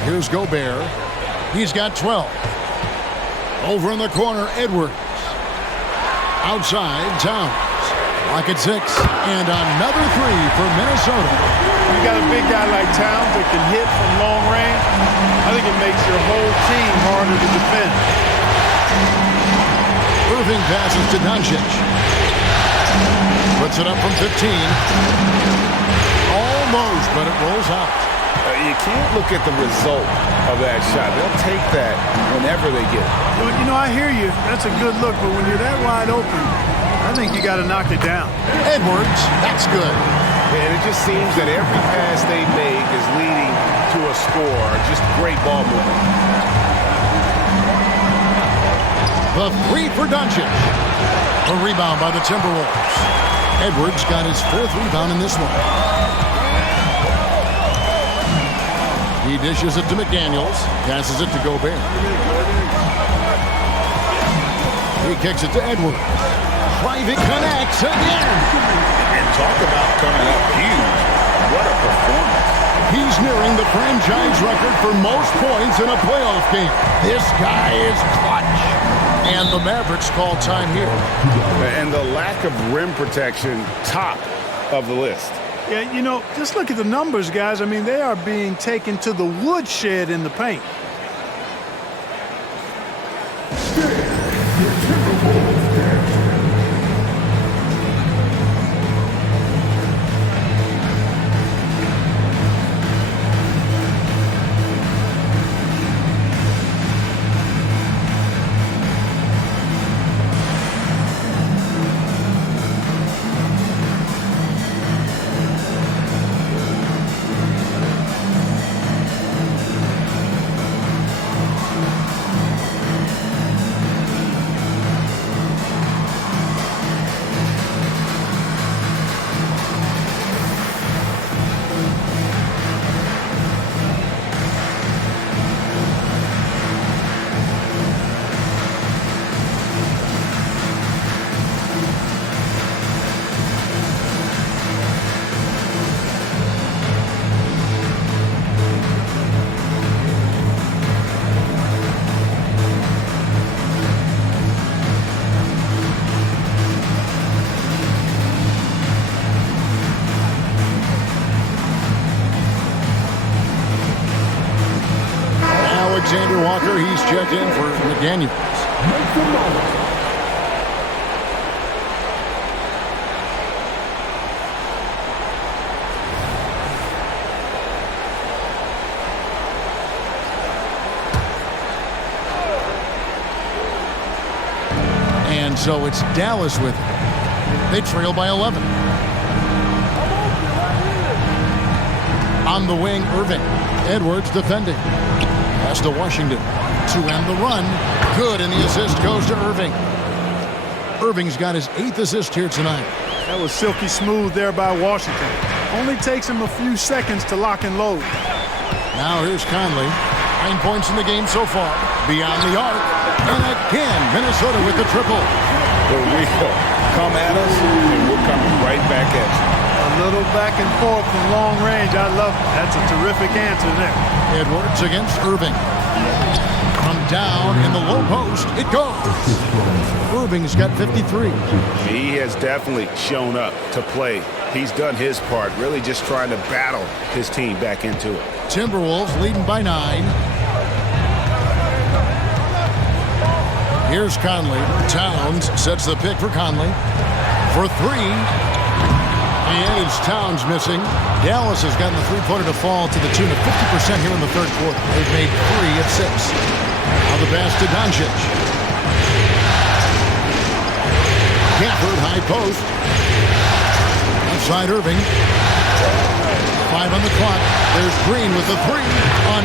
Here's Gobert. He's got 12. Over in the corner, Edwards. Outside, Towns. Lock at 6. And another 3 for Minnesota. You got a big guy like Towns that can hit from long range. I think it makes your whole team harder to defend. Irving passes to Doncic. Puts it up from 15. Almost, but it rolls out. You can't look at the result of that shot. They'll take that whenever they get it. Well, you know, I hear you. That's a good look, but when you're that wide open, I think you got to knock it down. Edwards, that's good. And it just seems that every pass they make is leading to a score. Just great ball movement. The 3 for Doncic. A rebound by the Timberwolves. Edwards got his 4th rebound in this one. He dishes it to McDaniels. Passes it to Gobert. He kicks it to Edwards. Private connects again. And talk about coming up huge. What a performance. He's nearing the franchise record for most points in a playoff game. This guy is clutch. And the Mavericks call time here. And the lack of rim protection, top of the list. Yeah, you know, just look at the numbers, guys. I mean, they are being taken to the woodshed in the paint. Alexander Walker, he's checked in for McDaniels. And so it's Dallas with it. They trail by 11. On the wing, Irving. Edwards defending. Pass to Washington to end the run. Good, and the assist goes to Irving. Irving's got his 8th assist here tonight. That was silky smooth there by Washington. Only takes him a few seconds to lock and load. Now here's Conley. 9 points in the game so far. Beyond the arc. And again, Minnesota with the triple. Here we go. Come at us, and we're coming right back at you. A little back and forth from long range. I love it. That's a terrific answer there. Edwards against Irving. From down in the low post, it goes. Irving's got 53. He has definitely shown up to play. He's done his part, really just trying to battle his team back into it. Timberwolves leading by 9. Here's Conley. Towns sets the pick for Conley. For 3. And it's Towns missing. Dallas has gotten the three-pointer to fall to the tune of 50% here in the third quarter. They've made 3 of 6. Now the pass to Doncic. Gafford, high post. Outside Irving. 5 on the clock. There's Green with the 3.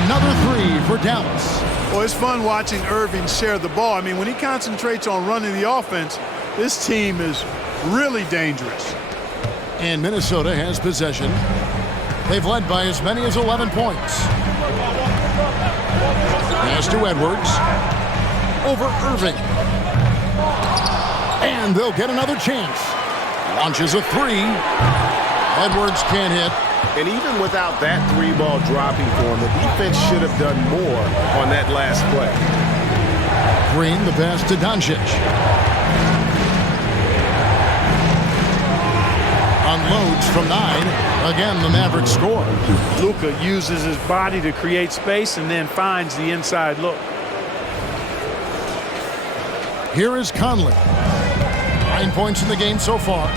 Another 3 for Dallas. Well, it's fun watching Irving share the ball. I mean, when he concentrates on running the offense, this team is really dangerous. And Minnesota has possession. They've led by as many as 11 points. Pass to Edwards. Over Irving. And they'll get another chance. Launches a 3. Edwards can't hit. And even without that 3-ball dropping for him, the defense should have done more on that last play. Green, the pass to Doncic. Unloads from 9. Again, the Mavericks score. Luka uses his body to create space and then finds the inside look. Here is Conley. 9 points in the game so far.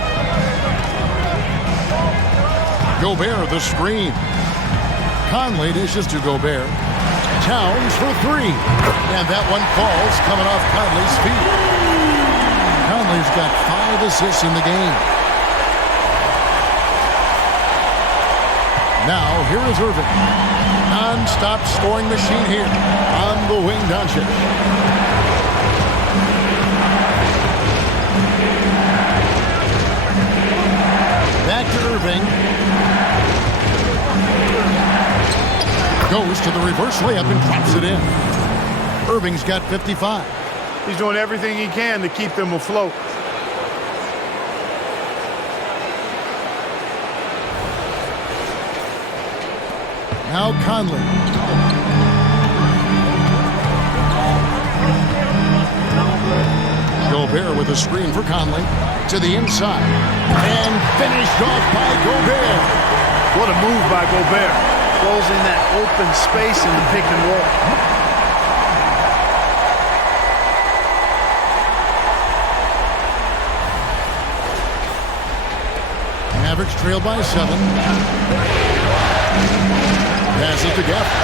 Gobert, the screen. Conley dishes to Gobert. Towns for 3. And that one falls coming off Conley's feet. Conley's got 5 assists in the game. Now, here is Irving. Non-stop scoring machine here. On the wing, Doncic. Back to Irving. Goes to the reverse layup and drops it in. Irving's got 55. He's doing everything he can to keep them afloat. Now Conley. Gobert with a screen for Conley. To the inside. And finished off by Gobert. What a move by Gobert. Closing that open space in the pick and roll. Mavericks trail by 7. Pass it to Gafford.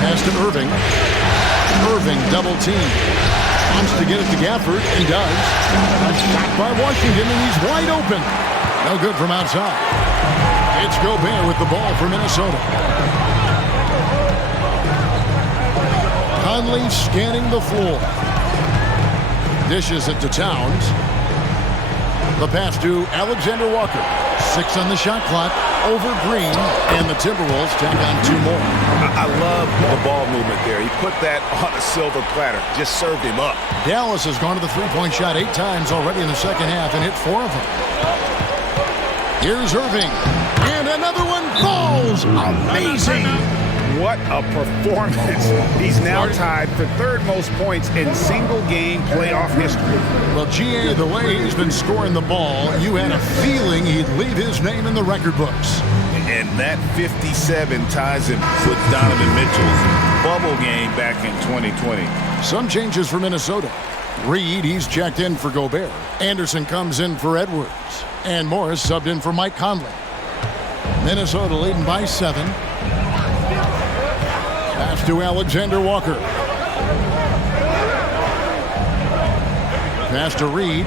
Pass to Irving. Irving double team. Wants to get it to Gafford and does. A shot by Washington and he's wide open. No good from outside. It's Gobert with the ball for Minnesota. Conley scanning the floor. Dishes it to Towns. The pass to Alexander Walker. 6 on the shot clock. Over Green. And the Timberwolves take on 2 more. I love the ball movement there. He put that on a silver platter. Just served him up. Dallas has gone to the three-point shot 8 times already in the second half and hit 4 of them. Here's Irving. And another one falls. Amazing. What a performance. He's now tied for third most points in single-game playoff history. Well, GA, the way he's been scoring the ball, you had a feeling he'd leave his name in the record books. And that 57 ties him with Donovan Mitchell's bubble game back in 2020. Some changes for Minnesota. Reed, he's checked in for Gobert. Anderson comes in for Edwards. And Morris subbed in for Mike Conley. Minnesota leading by 7. Pass to Alexander Walker. Pass to Reed.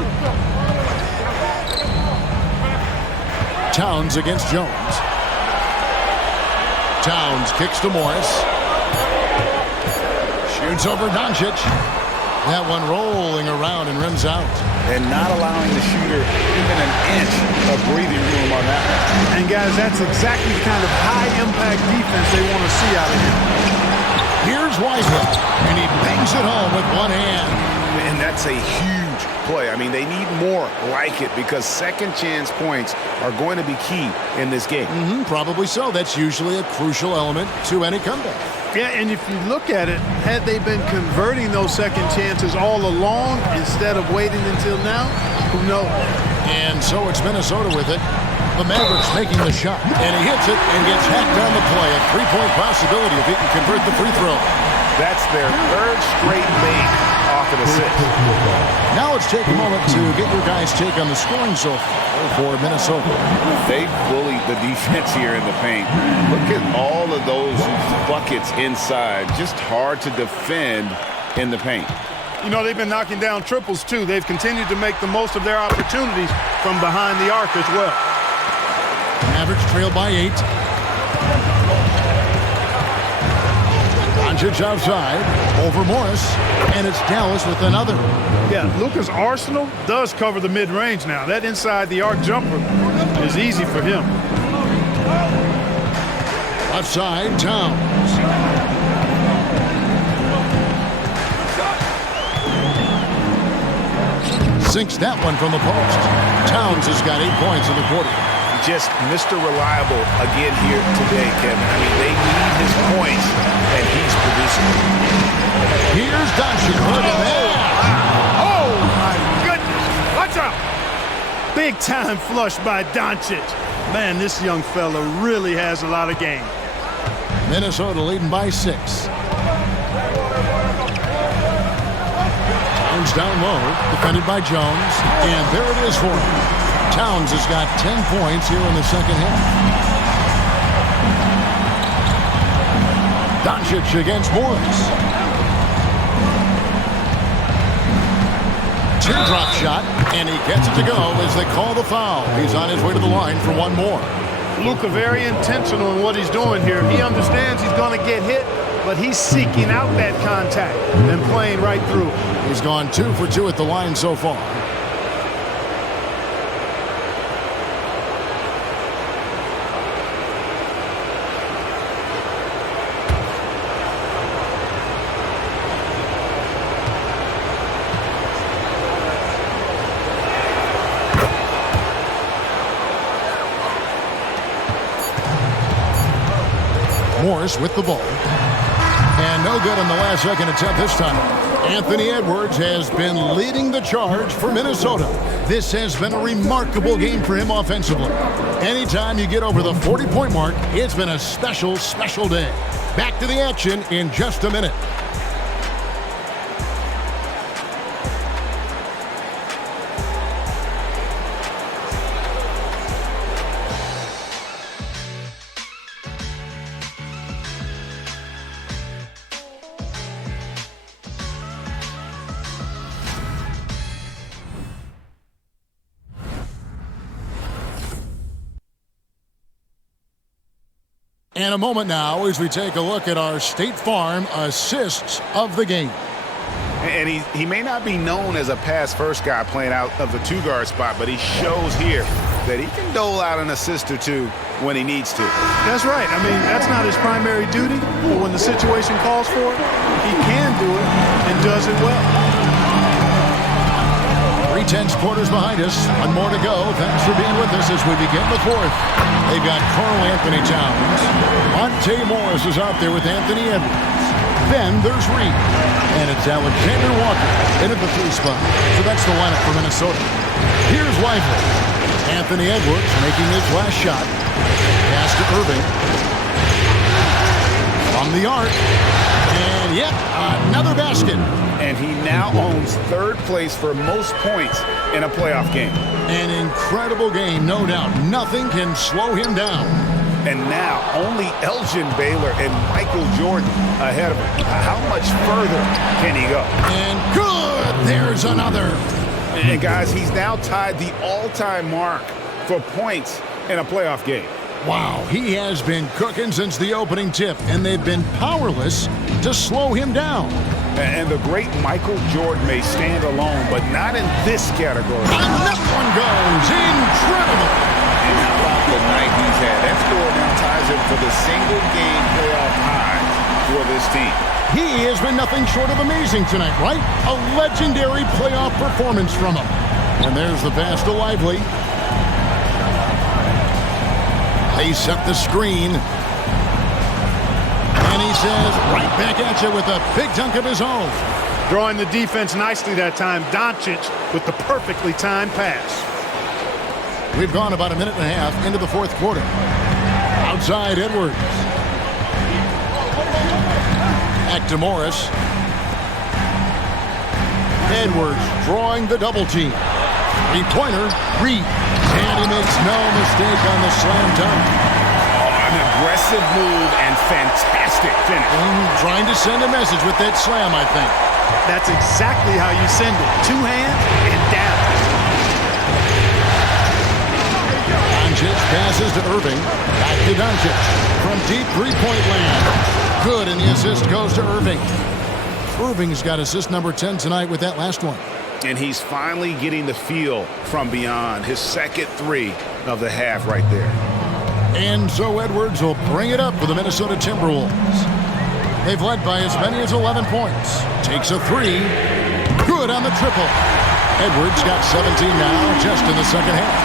Towns against Jones. Towns kicks to Morris. Shoots over Doncic. That one rolling around and rims out. And not allowing the shooter even an inch of breathing room on that one. And guys, that's exactly the kind of high-impact defense they want to see out of him. Here's Wiseman, and he bangs it home with one hand. And that's a huge play. I mean, they need more like it because second chance points are going to be key in this game. Probably so. That's usually a crucial element to any comeback. Yeah, and if you look at it, had they been converting those second chances all along instead of waiting until now, who knows? And so it's Minnesota with it. The Mavericks making the shot, and he hits it and gets hacked on the play. A three-point possibility if he can convert the free throw. That's their third straight make off an assist. Now let's take a moment to get your guys' take on the scoring so far for Minnesota. They bullied the defense here in the paint. Look at all of those buckets inside. Just hard to defend in the paint. You know, they've been knocking down triples, too. They've continued to make the most of their opportunities from behind the arc as well. Mavericks trail by 8. Doncic outside, over Morris, and it's Dallas with another. Yeah, Luka's arsenal does cover the mid-range now. That inside the arc jumper is easy for him. Left side, Towns. Sinks that one from the post. Towns has got 8 points in the quarter. Just Mr. Reliable again here today, Kevin. I mean, they need his points, and he's producing. Here's Doncic. Look at that. Oh, my goodness. Watch out. Big time flush by Doncic. Man, this young fella really has a lot of game. Minnesota leading by 6. Towns down low, defended by Jones, and there it is for him. Towns has got 10 points here in the second half. Doncic against Morris. Teardrop shot, and he gets it to go as they call the foul. He's on his way to the line for one more. Luka very intentional in what he's doing here. He understands he's going to get hit, but he's seeking out that contact and playing right through. He's gone 2 for 2 at the line so far. Morris with the ball. And no good on the last second attempt this time. Anthony Edwards has been leading the charge for Minnesota. This has been a remarkable game for him offensively. Anytime you get over the 40-point mark, it's been a special, special day. Back to the action in just a minute. And a moment now as we take a look at our State Farm assists of the game. And he may not be known as a pass-first guy playing out of the two-guard spot, but he shows here that he can dole out an assist or two when he needs to. That's right. I mean, that's not his primary duty, but when the situation calls for it, he can do it and does it well. 3/10 quarters behind us. One more to go. Thanks for being with us as we begin the fourth. They've got Karl-Anthony Towns on Monte Morris is out there with Anthony Edwards. Then there's Reed. And it's Alexander Walker in at the 3 spot. So that's the lineup for Minnesota. Here's Lively. Anthony Edwards making his last shot. Pass to Irving. From the arc. And yep, another basket. And he now owns 3rd place for most points in a playoff game. An incredible game, no doubt. Nothing can slow him down. And now only Elgin Baylor and Michael Jordan ahead of him. How much further can he go? And good! There's another. And guys, he's now tied the all-time mark for points in a playoff game. Wow, he has been cooking since the opening tip, and they've been powerless to slow him down. And the great Michael Jordan may stand alone, but not in this category. And that one goes. Incredible. And how about the night he's had? That score now ties him for the single-game playoff high for this team. He has been nothing short of amazing tonight, right? A legendary playoff performance from him. And there's the pass to Lively. They set the screen. And he says, right back at you with a big dunk of his own. Drawing the defense nicely that time. Doncic with the perfectly timed pass. We've gone about a minute and a half into the 4th quarter. Outside Edwards. Back to Morris. Edwards drawing the double team. 3-pointer, Reed. And he makes no mistake on the slam dunk. An aggressive move and fantastic finish. Trying to send a message with that slam, I think. That's exactly how you send it. 2 hands and down. Doncic passes to Irving. Back to Doncic. From deep 3-point land. Good, and the assist goes to Irving. Irving's got assist number 10 tonight with that last one. And he's finally getting the feel from beyond. His 2nd 3 of the half right there. And so Edwards will bring it up for the Minnesota Timberwolves. They've led by as many as 11 points. Takes a 3. Good on the triple. Edwards got 17 now just in the 2nd half.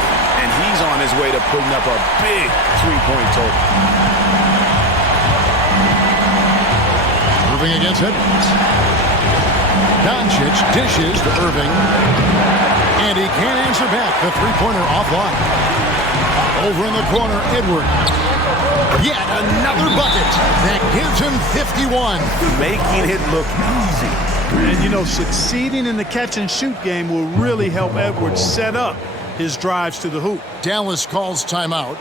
And he's on his way to putting up a big 3-point total. Moving against Edwards. Doncic dishes to Irving. And he can't answer back. The 3-pointer offline. Over in the corner, Edwards. Yet another bucket. That gives him 51. Making it look easy. And, you know, succeeding in the catch-and-shoot game will really help Edwards set up his drives to the hoop. Dallas calls timeout.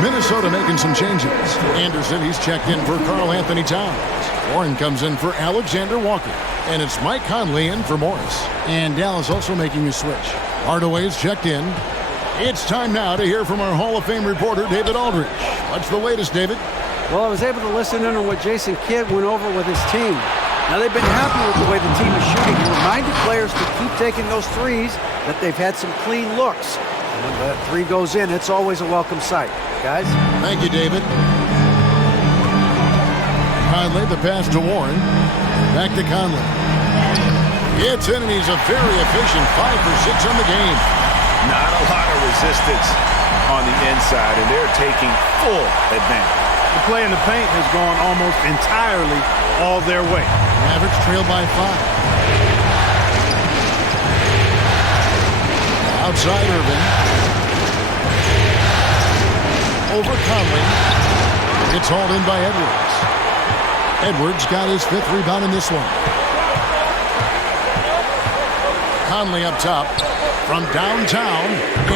Minnesota making some changes. Anderson, he's checked in for Karl-Anthony Towns. Warren comes in for Alexander Walker. And it's Mike Conley in for Morris. And Dallas also making a switch. Hardaway's checked in. It's time now to hear from our Hall of Fame reporter, David Aldridge. What's the latest, David? Well, I was able to listen in on what Jason Kidd went over with his team. Now, they've been happy with the way the team is shooting. He reminded players to keep taking those threes, that they've had some clean looks. And when that 3 goes in, it's always a welcome sight. Guys? Thank you, David. Conley, the pass to Warren. Back to Conley. It's in, and he's a very efficient 5 for 6 on the game. Not a lot of resistance on the inside, and they're taking full advantage. The play in the paint has gone almost entirely all their way. Mavericks trail by 5. Outside Irving. Over Conley. It's hauled in by Edwards. Edwards got his 5th rebound in this one. Conley up top from downtown,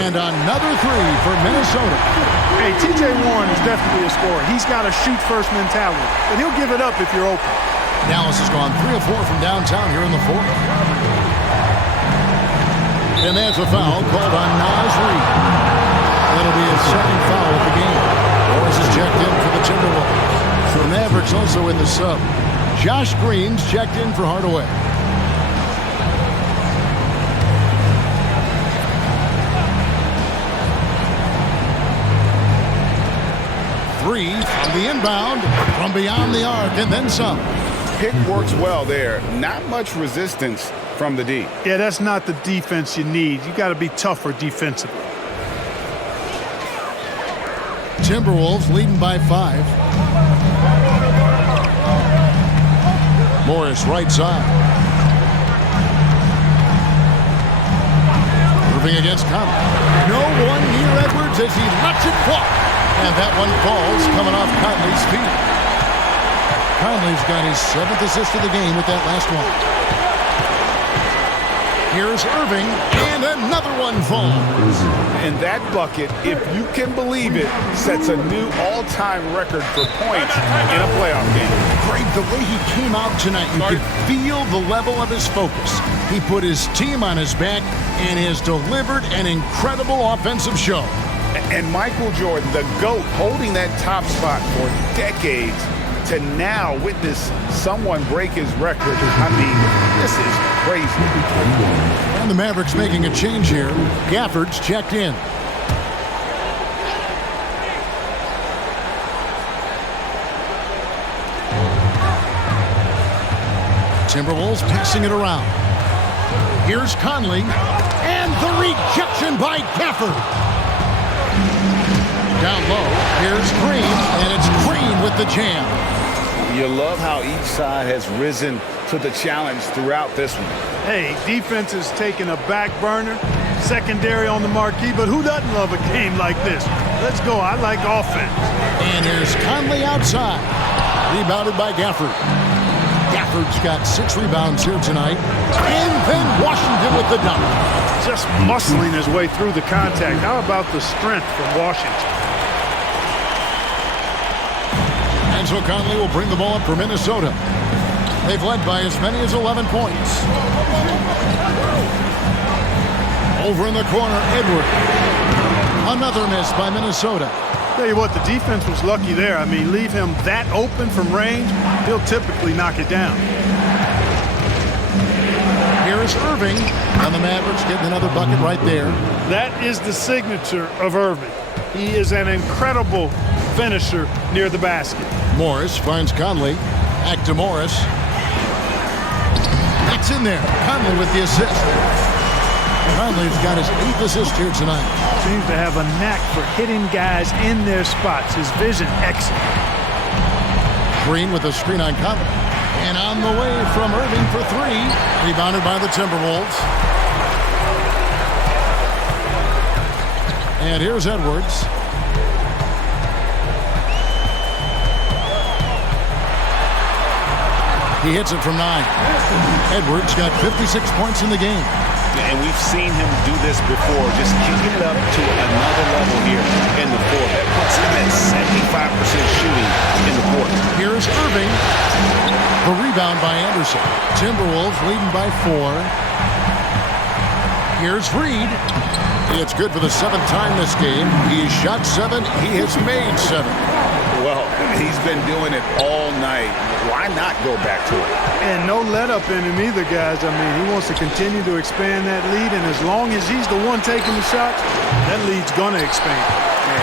and another 3 for Minnesota. Hey, T.J. Warren is definitely a scorer. He's got a shoot-first mentality, but he'll give it up if you're open. Dallas has gone 3 of 4 from downtown here in the 4th. And that's a foul called on Naz Reid. That'll be his 2nd foul of the game. Morris is checked in for the Timberwolves. The Mavericks also in the sub. Josh Green's checked in for Hardaway. Three from the inbound, from beyond the arc, and then some. Pick works well there. Not much resistance from the D. Yeah, that's not the defense you need. You got to be tougher defensively. Timberwolves leading by 5. Morris right side. Irving against Conley. No one near Edwards as he lets it fly. And that one falls coming off Conley's feet. Conley's got his 7th assist of the game with that last one. Here's Irving, and another one falls. And that bucket, if you can believe it, sets a new all-time record for points in a playoff game. Greg, the way he came out tonight, you could feel the level of his focus. He put his team on his back and has delivered an incredible offensive show. And Michael Jordan, the GOAT, holding that top spot for decades, to now witness someone break his record. I mean, this is crazy. And the Mavericks making a change here. Gafford's checked in. Timberwolves passing it around. Here's Conley, and the rejection by Gafford. Down low, here's Green, and it's Green with the jam. You love how each side has risen to the challenge throughout this one. Hey, defense is taking a back burner, secondary on the marquee, but who doesn't love a game like this? Let's go. I like offense. And here's Conley outside, rebounded by Gafford. Gafford's got 6 rebounds here tonight, and then Washington with the dunk. Just muscling his way through the contact. How about the strength from Washington? And so Conley will bring the ball up for Minnesota. They've led by as many as 11 points. Over in the corner, Edwards. Another miss by Minnesota. Tell you what, the defense was lucky there. I mean, leave him that open from range, he'll typically knock it down. Here's Irving, and the Mavericks getting another bucket right there. That is the signature of Irving. He is an incredible finisher near the basket. Morris finds Conley. Back to Morris. That's in there. Conley with the assist. Conley's got his 8th assist here tonight. Seems to have a knack for hitting guys in their spots. His vision excellent. Green with a screen on Conley. And on the way from Irving for 3. Rebounded by the Timberwolves. And here's Edwards. He hits it from 9. Edwards got 56 points in the game. And we've seen him do this before, just kicking it up to another level here in the 4th. That puts him at 75% shooting in the 4th. Here's Irving. The rebound by Anderson. Timberwolves leading by 4. Here's Reid. It's good for the 7th time this game. He shot 7. He has made 7. Well, he's been doing it all night. Why not go back to it? And no let up in him either, guys. I mean, he wants to continue to expand that lead, and as long as he's the one taking the shots, that lead's going to expand.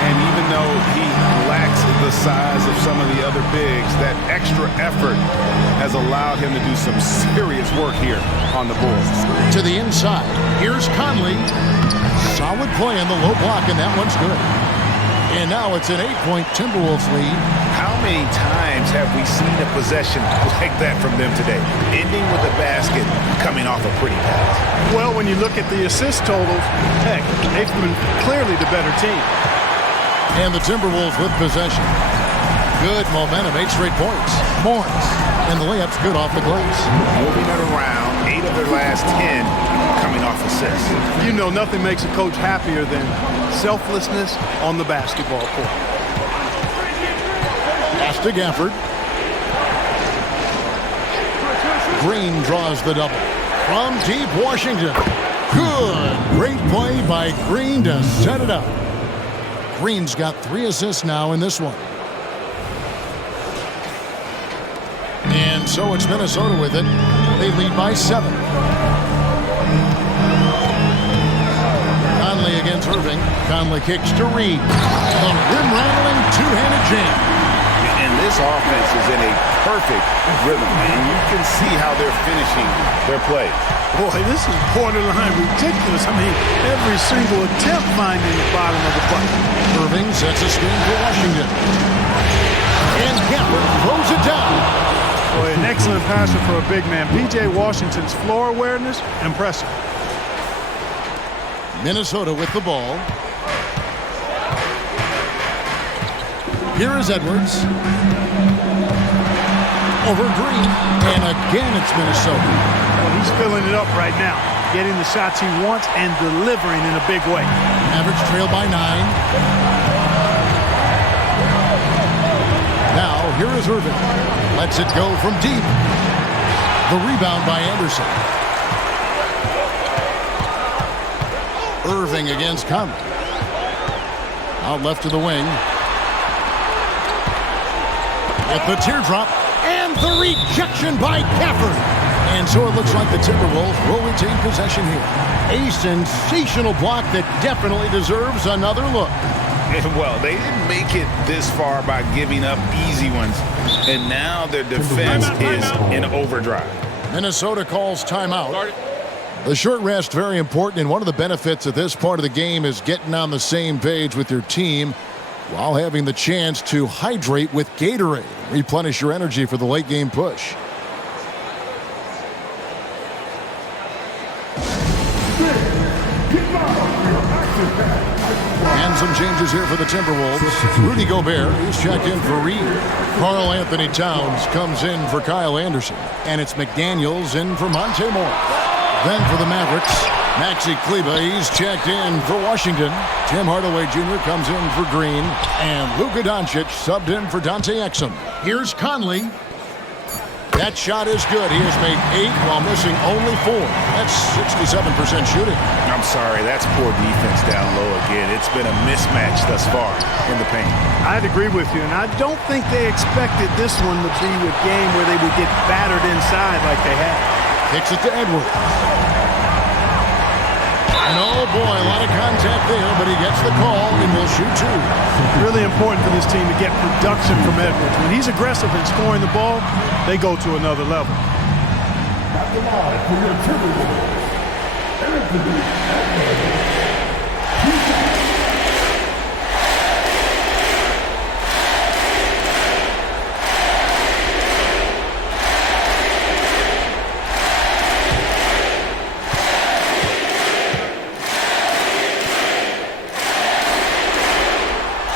And even though he lacks the size of some of the other bigs, that extra effort has allowed him to do some serious work here on the board. To the inside. Here's Conley. Solid play in the low block, and that one's good. And now it's an 8-point Timberwolves lead. How many times have we seen a possession like that from them today? Ending with a basket, coming off a pretty pass. Well, when you look at the assist totals, heck, they've been clearly the better team. And the Timberwolves with possession. Good momentum, 8 straight points. Morris, and the layup's good off the glass. Moving it around, 8 of their last 10 coming off assists. You know nothing makes a coach happier than selflessness on the basketball court. Pass to Gafford. Green draws the double. From deep Washington. Good. Great play by Green to set it up. Green's got 3 assists now in this one. And so it's Minnesota with it. They lead by 7. Conley against Irving. Conley kicks to Reed. The rim-rattling two-handed jam. And this offense is in a perfect rhythm, and you can see how they're finishing their play. Boy, this is borderline ridiculous. I mean, every single attempt finding the bottom of the bucket. Irving sets a screen for Washington. And Gafford throws it down. Boy, an excellent passer for a big man. P.J. Washington's floor awareness, impressive. Minnesota with the ball. Here is Edwards. Over Green. And again, it's Minnesota. Well, he's filling it up right now. Getting the shots he wants and delivering in a big way. Mavericks trail by 9. Now, here is Irving. Lets it go from deep. The rebound by Anderson. Irving against Conley. Out left to the wing. With the teardrop. And the rejection by Gafford. And so it looks like the Timberwolves will retain possession here. A sensational block that definitely deserves another look. Well, they didn't make it this far by giving up easy ones. And now their defense is in overdrive. Minnesota calls timeout. The short rest, very important, and one of the benefits of this part of the game is getting on the same page with your team while having the chance to hydrate with Gatorade. Replenish your energy for the late game push. And some changes here for the Timberwolves. Rudy Gobert, he's checked in for Reed. Karl-Anthony Towns comes in for Kyle Anderson. And it's McDaniels in for Monte Morris. Then for the Mavericks, Maxi Kleber, he's checked in for Washington. Tim Hardaway Jr. comes in for Green. And Luka Doncic subbed in for Dante Exum. Here's Conley. That shot is good. He has made 8 while missing only 4. That's 67% shooting. I'm sorry, that's poor defense down low again. It's been a mismatch thus far in the paint. I'd agree with you, and I don't think they expected this one to be a game where they would get battered inside like they had. Kicks it to Edwards. And oh boy, a lot of contact there, but he gets the call and will shoot 2. Really important for this team to get production from Edwards. When he's aggressive in scoring the ball, they go to another level.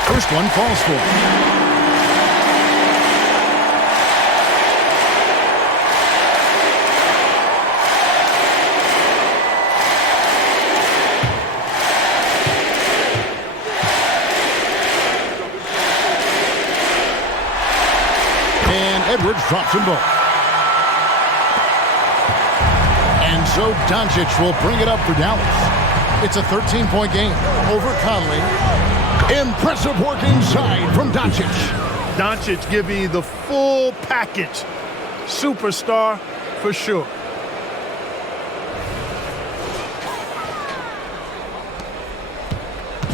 First one falls for him. Edwards drops them both. And so Doncic will bring it up for Dallas. It's a 13-point game over Conley. Impressive work inside from Doncic. Doncic giving you the full package. Superstar for sure.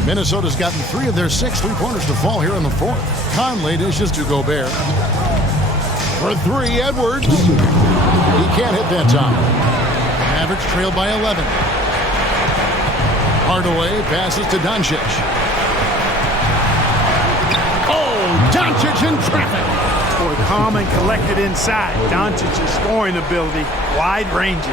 Minnesota's gotten 3 of their 6 3-pointers to fall here in the fourth. Conley dishes to Gobert. For 3, Edwards. He can't hit that time. Mavericks trail by 11. Hardaway passes to Doncic. Oh, Doncic in traffic. Boy, calm and collected inside. Doncic's scoring ability, wide-ranging.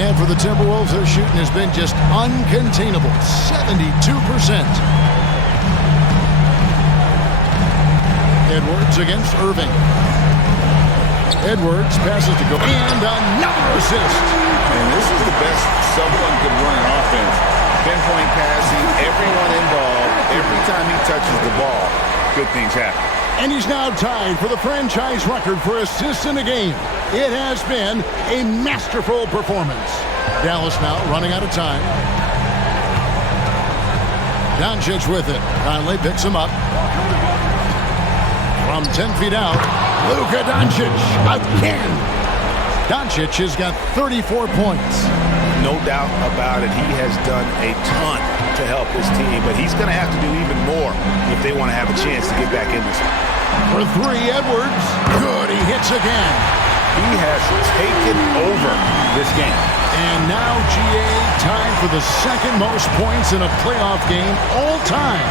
And for the Timberwolves, their shooting has been just uncontainable, 72%. Edwards against Irving. Edwards passes to go, and another assist. And this is the best someone could run an offense. Pinpoint passing, everyone involved. Every time he touches the ball, good things happen. And he's now tied for the franchise record for assists in a game. It has been a masterful performance. Dallas now running out of time. Doncic with it. Conley picks him up. From 10 feet out, Luka Doncic again. Doncic has got 34 points. No doubt about it. He has done a ton to help his team, but he's going to have to do even more if they want to have a chance to get back in this one. For three, Edwards. Good, he hits again. He has taken over this game. And now GA tied for the second most points in a playoff game all time.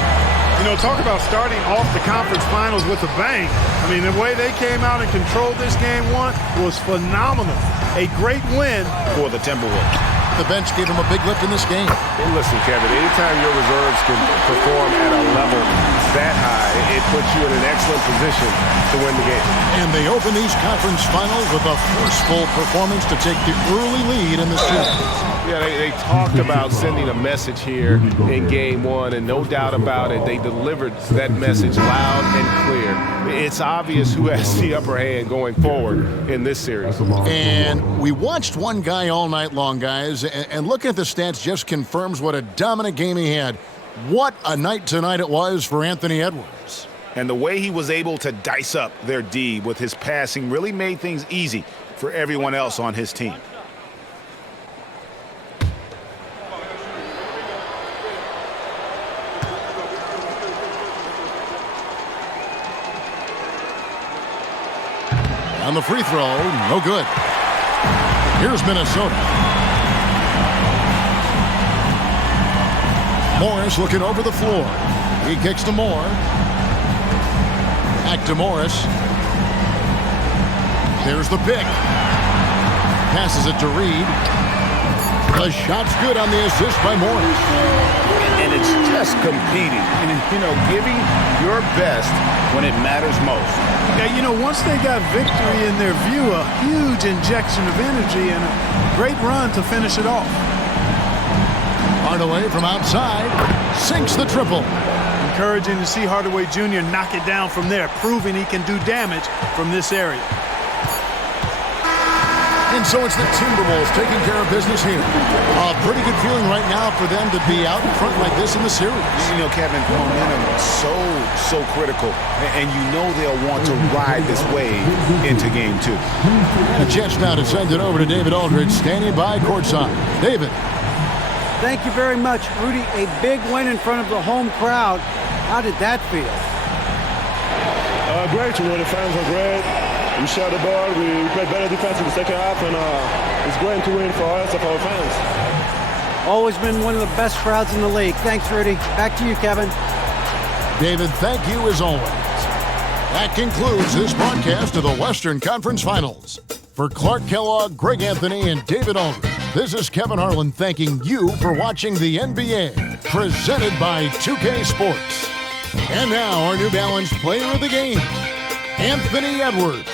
You know, talk about starting off the conference finals with a bang. I mean, the way they came out and controlled this game one was phenomenal. A great win for the Timberwolves. The bench gave him a big lift in this game. And listen, Kevin, anytime your reserves can perform at a level that high, it puts you in an excellent position to win the game. And they open these conference finals with a forceful performance to take the early lead in the series. Yeah, they talked about sending a message here in game one, and no doubt about it, they delivered that message loud and clear. It's obvious who has the upper hand going forward in this series. And we watched one guy all night long, guys, and looking at the stats just confirms what a dominant game he had. What a night tonight it was for Anthony Edwards. And the way he was able to dice up their D with his passing really made things easy for everyone else on his team. On the free throw, no good. Here's Minnesota. Morris looking over the floor. He kicks to Moore. Back to Morris. There's the pick. Passes it to Reed. The shot's good on the assist by Morris. And it's just competing and, you know, giving your best when it matters most. Yeah, you know, once they got victory in their view, a huge injection of energy and a great run to finish it off. Hardaway from outside sinks the triple. Encouraging to see Hardaway Jr. knock it down from there, proving he can do damage from this area. And so it's the Timberwolves taking care of business here. A pretty good feeling right now for them to be out in front like this in the series. You know, Kevin, momentum is so critical, and you know they'll want to ride this wave into game two. And a chance now to send it over to David Aldridge, standing by courtside. David. Thank you very much, Rudy. A big win in front of the home crowd. How did that feel? Great. You know, the fans are great. We shot the ball. We played better defense in the second half, and it's great to win for us and for our fans. Always been one of the best crowds in the league. Thanks, Rudy. Back to you, Kevin. David, thank you as always. That concludes this broadcast of the Western Conference Finals. For Clark Kellogg, Greg Anthony, and David Aldridge, this is Kevin Harlan thanking you for watching the NBA, presented by 2K Sports. And now our New Balance player of the game, Anthony Edwards.